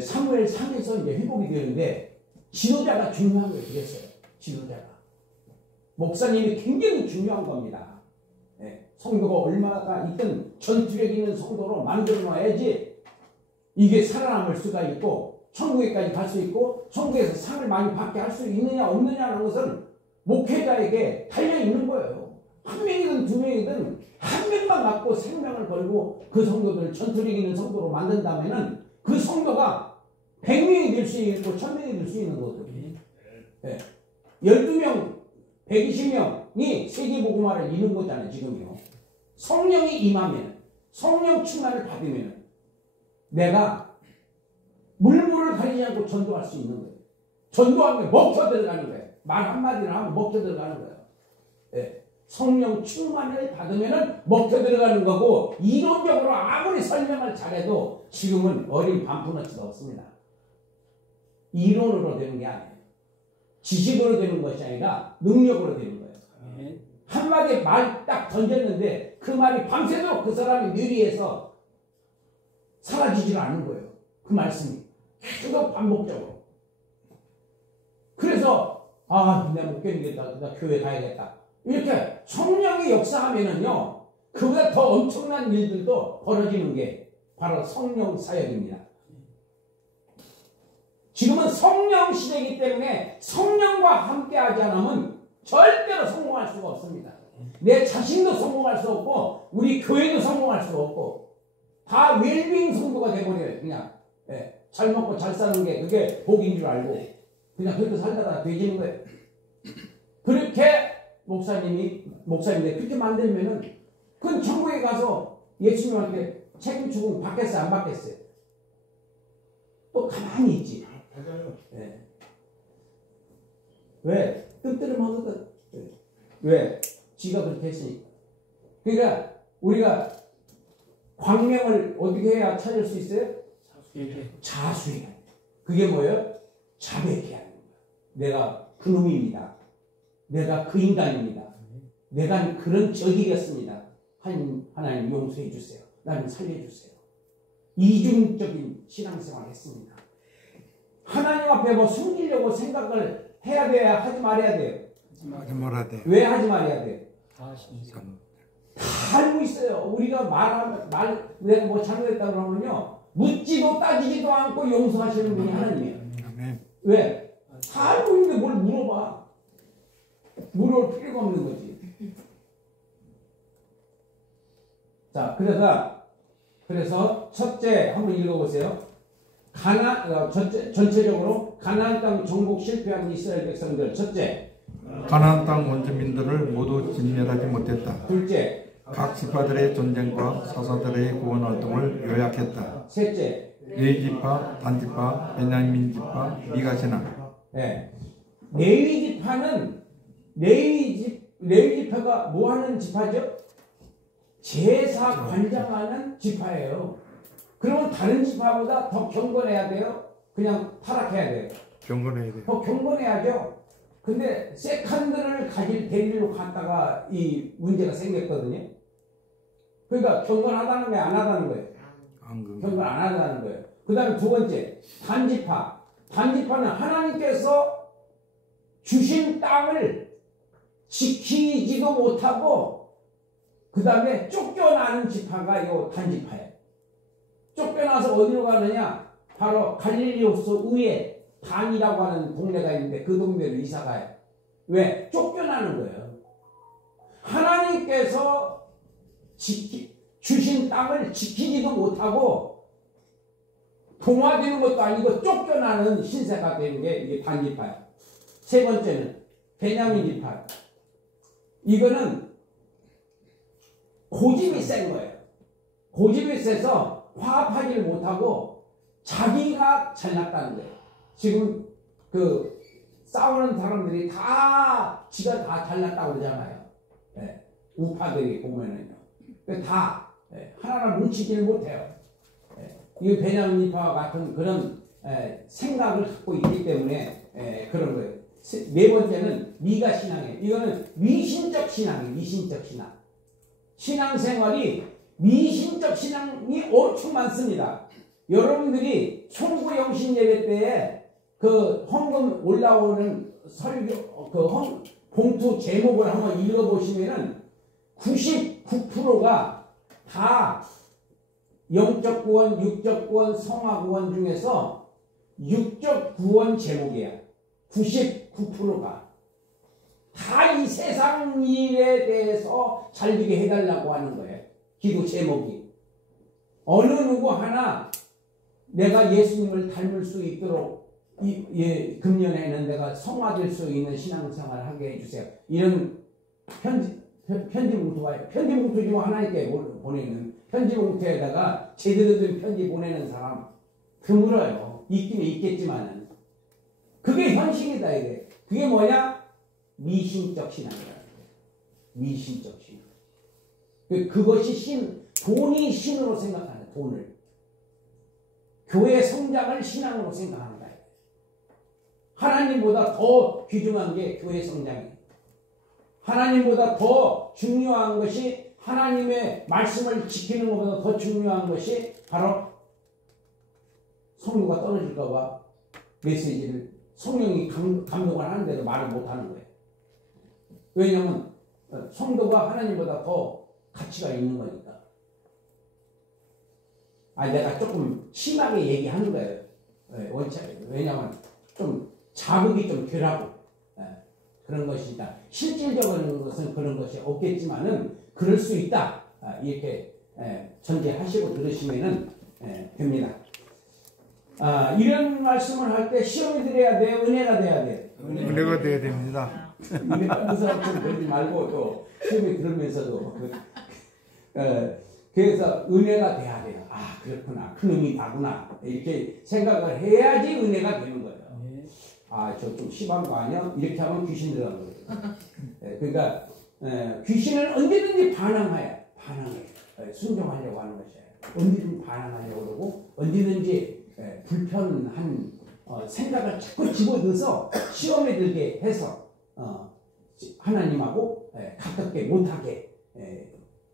사무엘 상에서 이제 회복이 되는데, 지도자가 중요한 거예요. 그랬어요. 지도자가. 목사님이 굉장히 중요한 겁니다. 성도가 얼마나 있든 전투력 있는 성도로 만들어 놔야지 이게 살아남을 수가 있고 천국에까지 갈 수 있고 천국에서 상을 많이 받게 할 수 있느냐 없느냐는 것은 목회자에게 달려있는 거예요. 한 명이든 두 명이든 한 명만 갖고 생명을 걸고 그 성도들 전투력 있는 성도로 만든다면 그 성도가 100명이 될 수 있고 1000명이 될 수 있는 거거든요. 12명 120명이 세계복음화를 이룬 거잖아요. 지금요. 성령이 임하면 성령 충만을 받으면 내가 물물을 가리지 않고 전도할 수 있는 거예요. 전도하는 게 먹혀 들어가는 거예요. 말 한마디를 하면 먹혀 들어가는 거예요. 성령 충만을 받으면 먹혀 들어가는 거고 이론적으로 아무리 설명을 잘해도 지금은 어린 반푼어치도 없습니다. 이론으로 되는 게 아니에요. 지식으로 되는 것이 아니라 능력으로 되는 거예요. 한마디 말 딱 던졌는데 그 말이 밤새도록 그 사람의 뇌리에서 사라지질 않는 거예요. 그 말씀이 계속 반복적으로. 그래서 내가 못 견디겠다. 나 교회 가야겠다. 이렇게 성령이 역사하면은요 그보다 더 엄청난 일들도 벌어지는 게 바로 성령 사역입니다. 지금은 성령 시대이기 때문에 성령과 함께하지 않으면 절대로 성공할 수가 없습니다. 내 자신도 성공할 수 없고 우리 교회도 성공할 수 없고 다 웰빙 성도가 돼버려요. 그냥 잘 먹고 잘 사는 게 그게 복인 줄 알고 그냥 그렇게 살다가 돼지는 거예요. 그렇게 목사님들 그렇게 만들면은 그건 천국에 가서 예수님한테 책임지고 받겠어요? 안 받겠어요? 또 가만히 있지. 맞아요. 왜? 뜸뜨름하거든. 왜? 지가 그렇게 했으니까. 그러니까 우리가 광명을 어떻게 해야 찾을 수 있어요? 자수해야 돼. 그게 뭐예요? 자백해야 하는 거예요. 내가 그놈입니다. 내가 그 인간입니다. 내가 그런 적이겠습니다. 하나님 용서해 주세요. 나를 살려주세요. 이중적인 신앙생활을 했습니다. 하나님 앞에 뭐 숨기려고 생각을 해야 돼야 하지 말아야 돼요. 하지 말아야 돼. 왜 하지 말아야 돼요? 다 아십니까? 다 알고 있어요. 우리가 내가 뭐 잘못했다 그러면요. 묻지도 따지지도 않고 용서하시는 분이 하나님이에요. 아멘. 왜? 다 알고 있는데 뭘 물어봐. 물어볼 필요가 없는 거지. 자, 그래서 첫째 한번 읽어보세요. 전체적으로 가나안 땅 정복 실패한 이스라엘 백성들. 첫째, 가나안 땅 원주민들을 모두 진멸하지 못했다. 둘째, 각 지파들의 전쟁과 사사들의 구원 활동을 요약했다. 셋째, 레위지파, 단지파, 베냐민 지파, 미가 신앙. 네. 레위 지파는 레위 지파가 뭐 하는 지파죠? 제사 관장하는 지파예요. 그러면 다른 지파보다 더 경건해야 돼요? 그냥 타락해야 돼요? 경건해야 돼. 더 경건해야죠. 근데 세컨드를 가질 대리로 갔다가 이 문제가 생겼거든요. 그러니까 경건하다는 게 안 하다는 거예요. 경건 안 하다는 거예요. 그 다음에 두 번째, 단지파. 단지파는 하나님께서 주신 땅을 지키지도 못하고 그 다음에 쫓겨나는 지파가 이 단지파예요. 쫓겨나서 어디로 가느냐? 바로 갈릴리오스 위에 단이라고 하는 동네가 있는데 그 동네로 이사 가요. 왜? 쫓겨나는 거예요. 하나님께서 주신 땅을 지키지도 못하고 동화되는 것도 아니고 쫓겨나는 신세가 되는 게 이게 단지파예요. 세 번째는 베냐민 지파. 이거는 고집이 센 거예요. 고집이 세서 화합하지를 못하고 자기가 잘났다는 거예요. 지금 그 싸우는 사람들이 다 지가 다 잘났다고 그러잖아요. 네. 우파들이 보면은요. 다 하나를 뭉치지를 못해요. 이거 베냐민 지파와 같은 그런 생각을 갖고 있기 때문에 그런 거예요. 네 번째는 미가 신앙이에요. 이거는 미신적 신앙이에요. 미신적 신앙. 신앙생활이 미신적 신앙이 엄청 많습니다. 여러분들이 송구영신 예배 때에 그 헌금 올라오는 설교 그 봉투 제목을 한번 읽어보시면은 99%가 다 영적 구원, 육적 구원, 성화 구원 중에서 육적 구원 제목이야. 99%가 다 이 세상 일에 대해서 잘 되게 해달라고 하는 거예요. 기도 제목이. 어느 누구 하나 내가 예수님을 닮을 수 있도록 금년에는 내가 성화될 수 있는 신앙생활을 하게 해주세요. 이런 편지 봉투가 편지 봉투지만 하나님께 보내는 편지 봉투에다가 제대로 된 편지 보내는 사람 드물어요. 있기는 있겠지만은 그게 현실이다 이게. 그게 뭐냐? 미신적 신앙이다. 미신적 신앙. 그것이 돈이 신으로 생각하는 돈을. 교회 성장을 신앙으로 생각한다. 하나님보다 더 귀중한 게 교회 성장이에요. 하나님보다 더 중요한 것이 하나님의 말씀을 지키는 것보다 더 중요한 것이 바로 성도가 떨어질까 봐 메시지를 성령이 감동을 하는데도 말을 못하는 거예요. 왜냐하면 성도가 하나님보다 더 가치가 있는 거니까. 내가 조금 심하게 얘기하는 거예요. 왜냐하면 좀 자극이 좀 덜하고 그런 것이다. 실질적인 것은 그런 것이 없겠지만은 그럴 수 있다. 이렇게 전제하시고 들으시면은 됩니다. 이런 말씀을 할 때 시험이 들어야 돼요? 은혜가 돼야 돼요? 은혜가 돼야 됩니다. 그 사람 좀 그러지 말고 또 시험이 들으면서도 그래서 은혜가 돼야 돼요. 그렇구나. 그놈이 나구나. 이렇게 생각을 해야지 은혜가 되는 거예요. 아, 저 좀 심한 거 아니야? 이렇게 하면 귀신 들어간 거예요. 그러니까 귀신은 언제든지 반항해. 순종하려고 하는 것이에요. 언제든지 반항하려고 그러고 언제든지 불편한 생각을 자꾸 집어넣어서 시험에 들게 해서 하나님하고 가깝게 못하게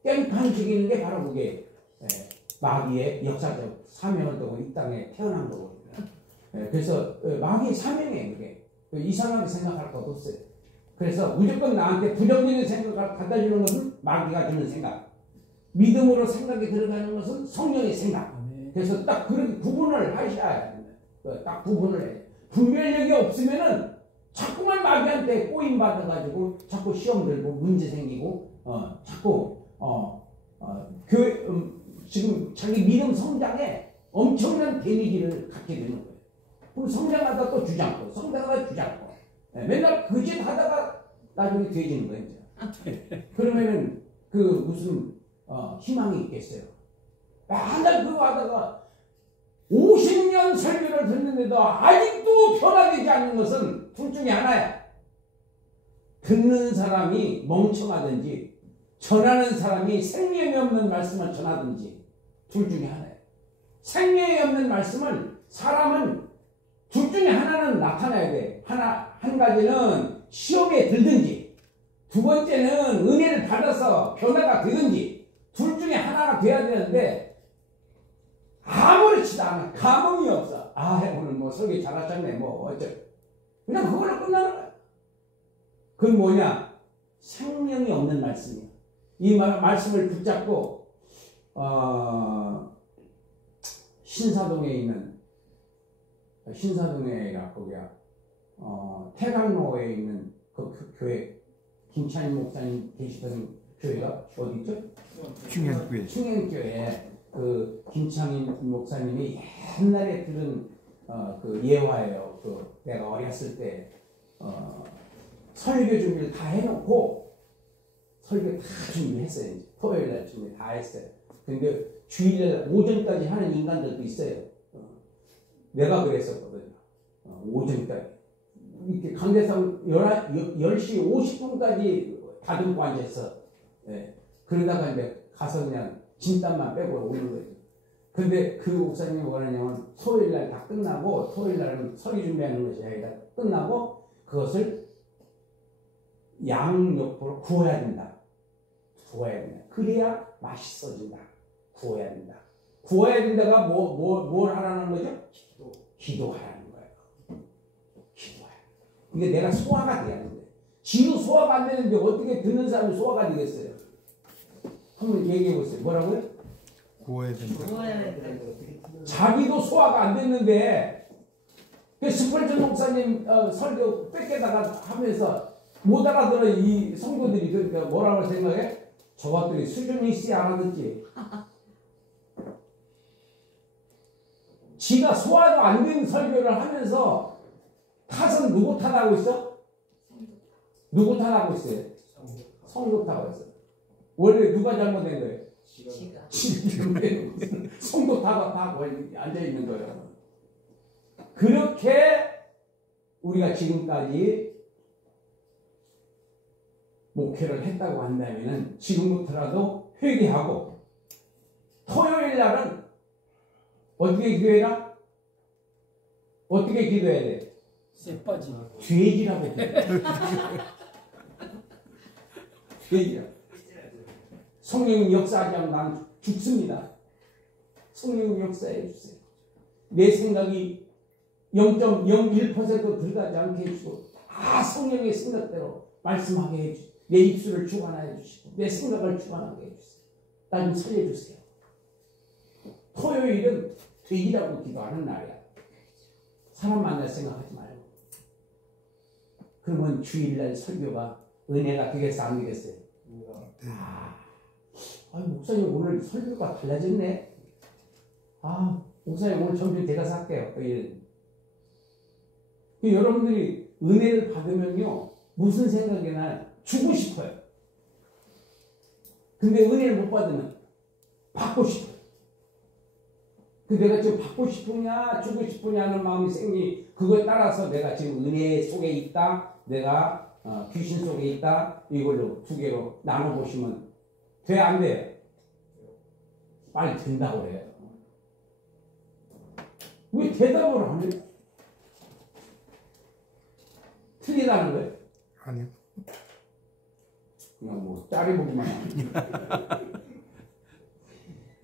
깽판시키는 게 바로 그게 마귀의 역사적 사명을 두고 이 땅에 태어난 거거든요. 그래서 마귀의 사명이에요. 그게 이상하게 생각할 것도 없어요. 그래서 무조건 나한테 부정적인 생각을 갖다 주는 것은 마귀가 주는 생각, 믿음으로 생각이 들어가는 것은 성령의 생각. 그래서 딱 그렇게 구분을 하셔야 됩니다. 딱 구분을 해요. 분별력이 없으면은 자꾸만 마귀한테 꼬임 받아가지고 자꾸 시험 들고 문제 생기고 자꾸 교회 지금 자기 믿음 성장에 엄청난 데미지를 갖게 되는 거예요. 그럼 성장하다 또 주장고, 성장하다 주장고, 맨날 그 짓 하다가 나중에 돼지는 거예요. 그러면은 그 무슨 희망이 있겠어요? 맨날 그거 하다가 50년 설교를 듣는데도 아직도 변화되지 않는 것은 둘 중에 하나야. 듣는 사람이 멍청하든지 전하는 사람이 생명이 없는 말씀을 전하든지 둘 중에 하나야. 생명이 없는 말씀은 사람은 둘 중에 하나는 나타나야 돼. 한 가지는 시험에 들든지 두 번째는 은혜를 받아서 변화가 되든지 둘 중에 하나가 돼야 되는데 아무렇지도 않아. 감흥이 없어. 아, 오늘 뭐 설교 잘하셨네. 뭐 어쩌. 그냥 그걸로 끝나는 거야. 그건 뭐냐? 생명이 없는 말씀이야. 이 말씀을 붙잡고 신사동에 있는 신사동에가 거기야. 태강로에 있는 그 교회 김찬희 목사님 계시던 교회가 어디 있죠? 충행교회. 충행교회. 그 김창인 목사님이 옛날에 들은 그 예화예요. 그 내가 어렸을 때 설교 준비를 다 해놓고 설교 다 준비했어요. 이제. 토요일 날 준비 다 했어요. 근데 주일날 오전까지 하는 인간들도 있어요. 내가 그랬었거든요. 오전까지 이렇게 강대상 10시 50분까지 다듬고 앉아있어. 그러다가 이제 가서 그냥 진땀만 빼고 오는 거예요. 근데 그 목사님이 뭐라냐면 토요일날 다 끝나고 토요일날은 설교 준비하는 것이 아니라 끝나고 그것을 양옆으로 구워야 된다. 구워야 된다. 그래야 맛있어진다. 구워야 된다. 구워야 된다가 뭘 하라는 거죠? 기도하라는 거예요. 기도하라. 근데 내가 소화가 돼야 된대. 지도 소화가 안 되는데 어떻게 듣는 사람이 소화가 되겠어요? 한번 얘기해 보세요. 뭐라고요? 구워야 된다. 자기도 소화가 안 됐는데 그 스펄전 목사님 설교 뺏겨다가 하면서 못 알아들어. 이 성도들이 그러니까 뭐라고 생각해? 저것들이 수준이 있어야 알아듣지. 지가 소화도 안 된 설교를 하면서 탓은 누구 탓하고 있어? 누구 탓하고 있어요? 성도 탓하고 있어. 원래 누가 잘못된 거예요? 지가. 성도 탓하고 앉아있는 거예요. 그렇게 우리가 지금까지 목회를 했다고 한다면 지금부터라도 회개하고 토요일 날은 어떻게 기도해라? 어떻게 기도해야 돼? 쎄 빠지. 죄지라고 해. 죄지라. 성령님 역사하지 않으면 나는 죽습니다. 성령님 역사해 주세요. 내 생각이 0.01% 들어가지 않게 해주고 다 성령의 생각대로 말씀하게 해주시고 내 입술을 주관하여 주시고 내 생각을 주관하게 해주세요. 나 좀 살려주세요. 토요일은 돼지라고 기도하는 날이야. 사람 만날 생각하지 말고. 그러면 주일날 설교가 은혜가 되겠어 안 되겠어요? 목사님 오늘 설교가 달라졌네. 목사님 오늘 점심 제가 살게요. 여러분들이 은혜를 받으면요 무슨 생각이 나요? 주고 싶어요. 근데 은혜를 못 받으면 받고 싶어요. 그 내가 지금 받고 싶으냐 주고 싶으냐는 마음이 생기 그거에 따라서 내가 지금 은혜 속에 있다 내가 귀신 속에 있다 이걸로 두 개로 나눠보시면 돼 안 돼? 빨리 된다고 그래요. 왜 대답을 안 해? 틀리다는 거예요? 아니요. 그냥 뭐 짜리 보기만 하는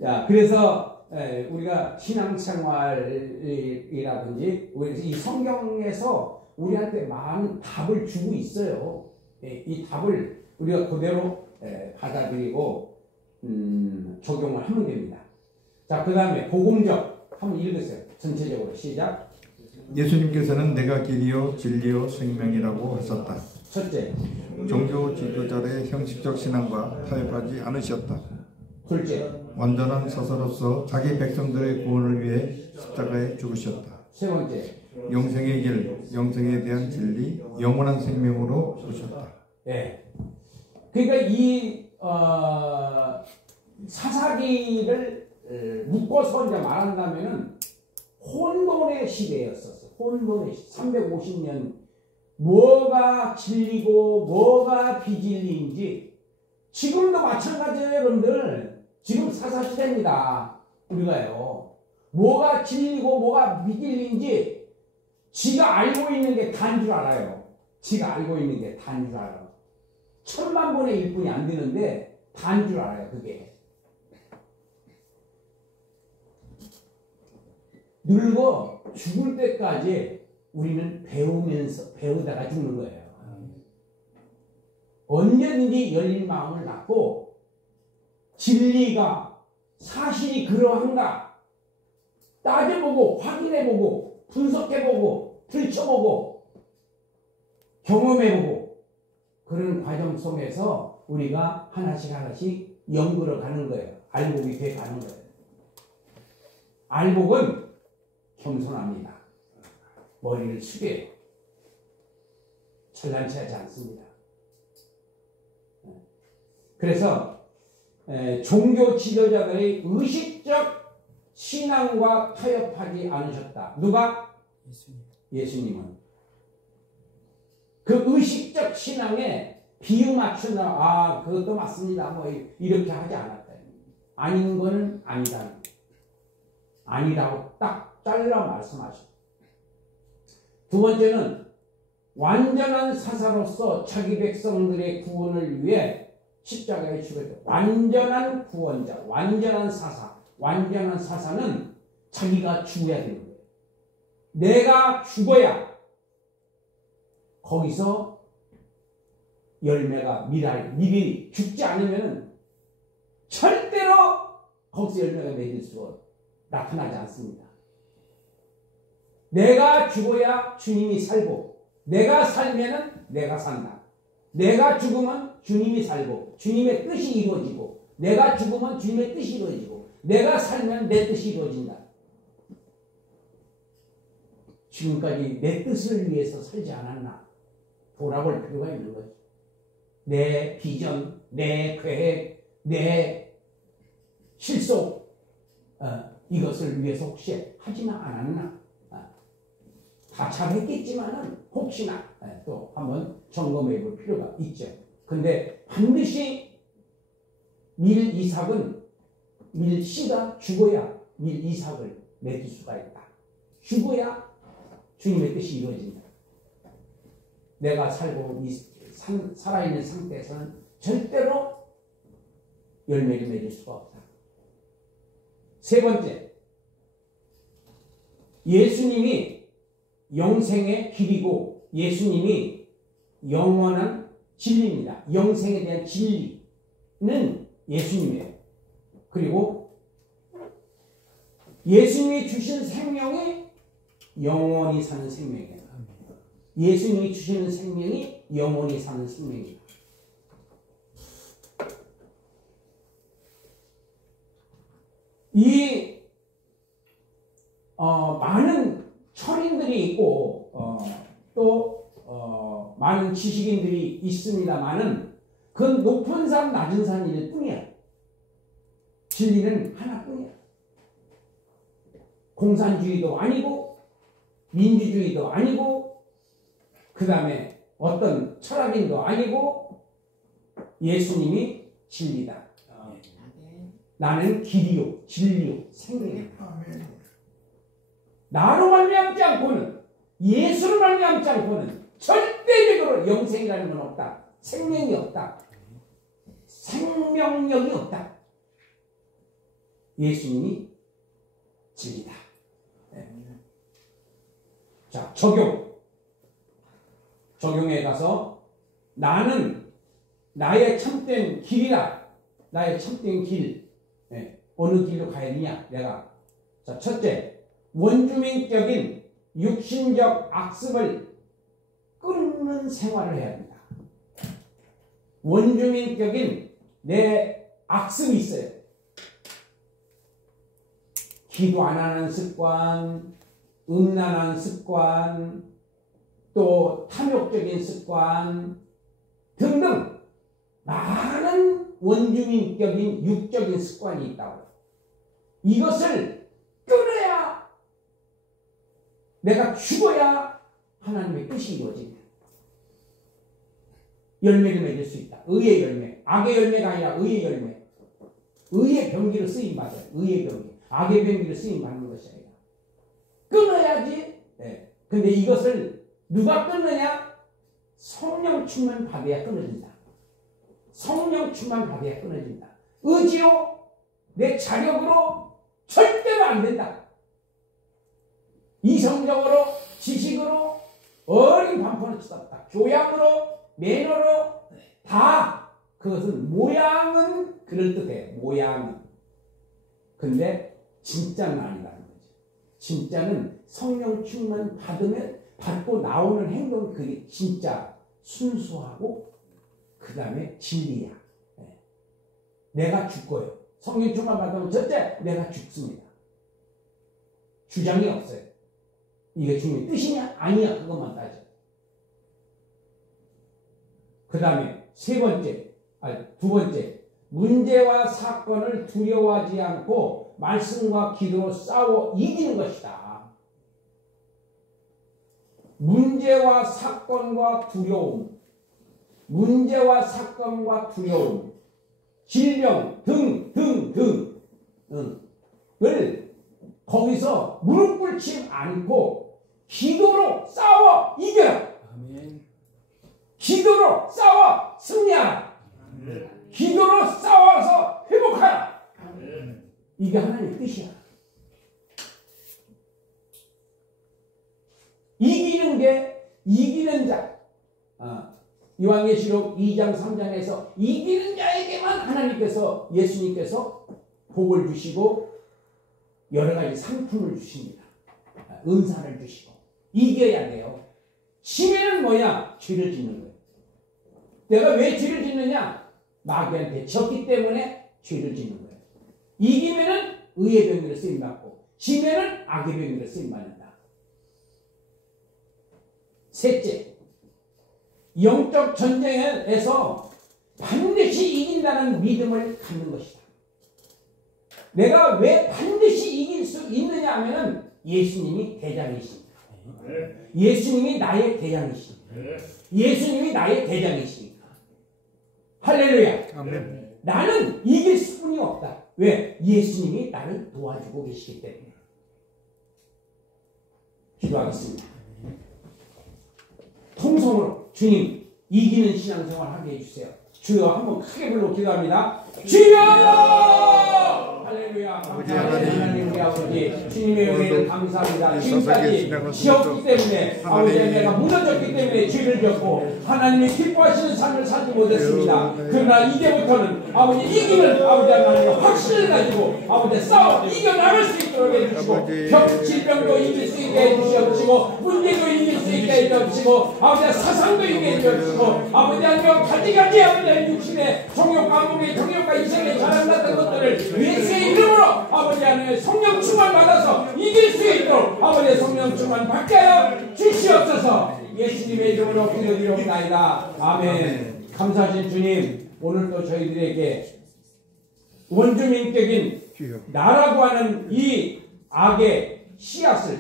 야, 그래서 우리가 신앙생활이라든지 이 성경에서 우리한테 많은 답을 주고 있어요. 이 답을 우리가 그대로 받아들이고 적용을 하면 됩니다. 자, 그 다음에 복음적 한번 읽으세요. 전체적으로 시작. 예수님께서는 내가 길이요 진리요 생명이라고 하셨다. 첫째. 종교 지도자들의 형식적 신앙과 타협하지 않으셨다. 둘째. 완전한 사사로서 자기 백성들의 구원을 위해 십자가에 죽으셨다. 세 번째. 영생의 길, 영생에 대한 진리, 영원한 생명으로 오셨다. 네. 그러니까 이 사사기를 묶어서 이제 말한다면은 혼돈의 시대였었어. 혼돈의 시대. 350년 뭐가 진리고 뭐가 비진리인지 지금도 마찬가지예요, 여러분들. 지금 사사시대입니다. 우리가요. 뭐가 진리고 뭐가 비진리인지 지가 알고 있는 게 다인 줄 알아요. 지가 알고 있는 게 다인 줄 알아요. 1000만 분의 1분이 안 되는데 다인 줄 알아요. 그게. 늙어 죽을 때까지 우리는 배우다가 죽는 거예요. 언제든지 열린 마음을 갖고 진리가 사실이 그러한가 따져보고 확인해보고 분석해보고 들춰보고 경험해보고 그런 과정 속에서 우리가 하나씩 하나씩 연구를 가는 거예요. 알복이 돼 가는 거예요. 알복은 겸손합니다. 머리를 숙여요. 찬란치 하지 않습니다. 그래서 종교 지도자들의 의식적 신앙과 타협하지 않으셨다. 누가? 예수님은. 그 의식적 신앙에 비유 맞추나 그것도 맞습니다. 뭐 이렇게 하지 않았다. 아닌 거는 아니다. 아니라고 딱 잘라 말씀하셨다. 두 번째는 완전한 사사로서 자기 백성들의 구원을 위해 십자가에 죽었다. 완전한 구원자, 완전한 사사. 완전한 사사는 자기가 죽어야 되는 거예요. 내가 죽어야 거기서 열매가 미리 죽지 않으면 절대로 거기서 열매가 맺을 수가 나타나지 않습니다. 내가 죽어야 주님이 살고 내가 살면은 내가 산다. 내가 죽으면 주님이 살고 주님의 뜻이 이루어지고 내가 죽으면 주님의 뜻이 이루어지고 내가 살면 내 뜻이 이루어진다. 지금까지 내 뜻을 위해서 살지 않았나 돌아볼 필요가 있는 거죠. 내 비전, 내 계획, 내 실속 이것을 위해서 혹시 하지는 않았나 다 잘했겠지만은 혹시나 또 한번 점검해 볼 필요가 있죠. 근데 반드시 밀이삭은 밀씨가 죽어야 밀이삭을 맺을 수가 있다. 죽어야 주님의 뜻이 이루어진다. 내가 살고 살아있는 상태에서는 절대로 열매를 맺을 수가 없다. 세 번째, 예수님이 영생의 길이고 예수님이 영원한 진리입니다. 영생에 대한 진리는 예수님이에요. 그리고 예수님이 주신 생명이 영원히 사는 생명이에요. 예수님이 주시는 생명이 영원히 사는 생명이에요. 이 많은 철인들이 있고 또 많은 지식인들이 있습니다만은 그건 높은 산 낮은 산일 뿐이야. 진리는 하나뿐이야. 공산주의도 아니고 민주주의도 아니고 그 다음에 어떤 철학인도 아니고 예수님이 진리다. 나는 길이요 진리요 생명이다. 나로 말미암지 않고는 예수로 말미암지 않고는 절대적으로 영생이라는 건 없다. 생명이 없다. 생명력이 없다. 예수님이 진리다. 네. 자, 적용에 가서 나는 나의 참된 길이다. 나의 참된 길. 네. 어느 길로 가야 되냐? 내가. 자, 첫째, 원주민적인 육신적 악습을 끊는 생활을 해야 된다. 원주민적인 내 악습이 있어요. 기도 안 하는 습관, 음란한 습관, 또 탐욕적인 습관 등등 많은 원주민적인 육적인 습관이 있다고. 이것을 끊어야 내가 죽어야 하나님의 뜻이 이루어집니다. 열매를 맺을 수 있다. 의의 열매. 악의 열매가 아니라 의의 열매. 의의 병기로 쓰임받아요. 의의 병기. 악의 병기로 쓰임받는 것이 아니라. 끊어야지. 네. 근데 이것을 누가 끊느냐? 성령 충만 받아야 끊어진다. 성령 충만 받아야 끊어진다. 의지로, 내 자력으로 절대로 안 된다. 이성적으로, 지식으로, 어린 반포는 치닫다. 교양으로, 매너로 다 그것은 모양은 그럴듯해. 모양은. 근데 진짜는 아니라는 거죠. 진짜는 성령 충만 받고 나오는 행동 그게 진짜 순수하고 그 다음에 진리야. 네. 내가 죽고요. 성령 충만 받으면 첫째 내가 죽습니다. 주장이 없어요. 이게 주님의 뜻이냐? 아니야. 그것만 따져. 그 다음에 두 번째, 문제와 사건을 두려워하지 않고 말씀과 기도로 싸워 이기는 것이다. 문제와 사건과 두려움, 질병 등을 거기서 무릎 꿇지 않고 기도로 싸워 이겨라. 아멘. 기도로 싸워 승리하라. 기도로 싸워서 회복하라. 이게 하나님의 뜻이야. 이기는 자. 요한계시록 2장 3장에서 이기는 자에게만 하나님께서 예수님께서 복을 주시고 여러 가지 상품을 주십니다. 은사를 주시고 이겨야 돼요. 지면은 뭐야? 죄를 짓는 거예요. 내가 왜 죄를 짓느냐? 마귀한테 졌기 때문에 죄를 짓는 거예요. 이기면은 의의 병기로 쓰임받고 지면은 악의 병기로 쓰임받는다. 셋째, 영적 전쟁에서 반드시 이긴다는 믿음을 갖는 것이다. 내가 왜 반드시 이길 수 있느냐 하면은 예수님이 대장이십니다. 예수님이 나의 대장이십니다. 예수님이 나의 대장이십니다. 할렐루야. 아멘. 나는 이길 수뿐이 없다. 왜? 예수님이 나를 도와주고 계시기 때문에. 기도하겠습니다. 통성으로 주님 이기는 신앙생활 하게 해주세요. 주여 한번 크게 불러 기도합니다. 주여! 할렐루야. 감사합니다. 하나님 우리 아버지 주님의 은혜를 감사합니다. 지금까지 지었기 때문에 아버지 내가 무너졌기 때문에 죄를 졌고 하나님이 기뻐하시는 삶을 살지 못했습니다. 그러나 이제부터는 아버지 이기는 아버지 하나님의 확신을 가지고 아버지 싸워 이겨나갈 수 있도록 해주시고 질병도 이길 수 있게 해주시옵시고 문제도 이길 수 있게 해주시고 아버지 사상도 이기게 해주시고 아버지 하나님 가지가지 아버지 육신의 정욕과 몸의 정욕과 이생의 자랑 같은 것들을 예수의 이름으로 아버지 하나님의 성령 충만 받아서 이길 수 있도록 아버지의 성령 충만 받게 하여 주시옵소서. 예수님의 이름으로 기도드리옵나이다. 아멘. 감사하신 주님, 오늘도 저희들에게 원주민격인 나라고 하는 이 악의 씨앗을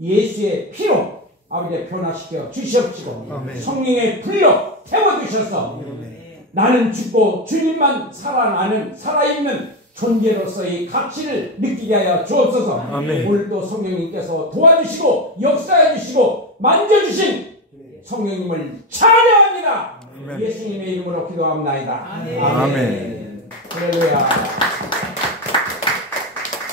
예수의 피로 아버지 변화시켜 주시옵시고 아멘. 성령의 불로 태워주셔서 나는 죽고 주님만 살아나는 살아있는 존재로서의 가치를 느끼게 하여 주옵소서. 아멘. 오늘도 성령님께서 도와주시고 역사해 주시고 만져주신 성령님을 찬양합니다. 아멘. 예수님의 이름으로 기도합나이다. 아멘. 할렐루야.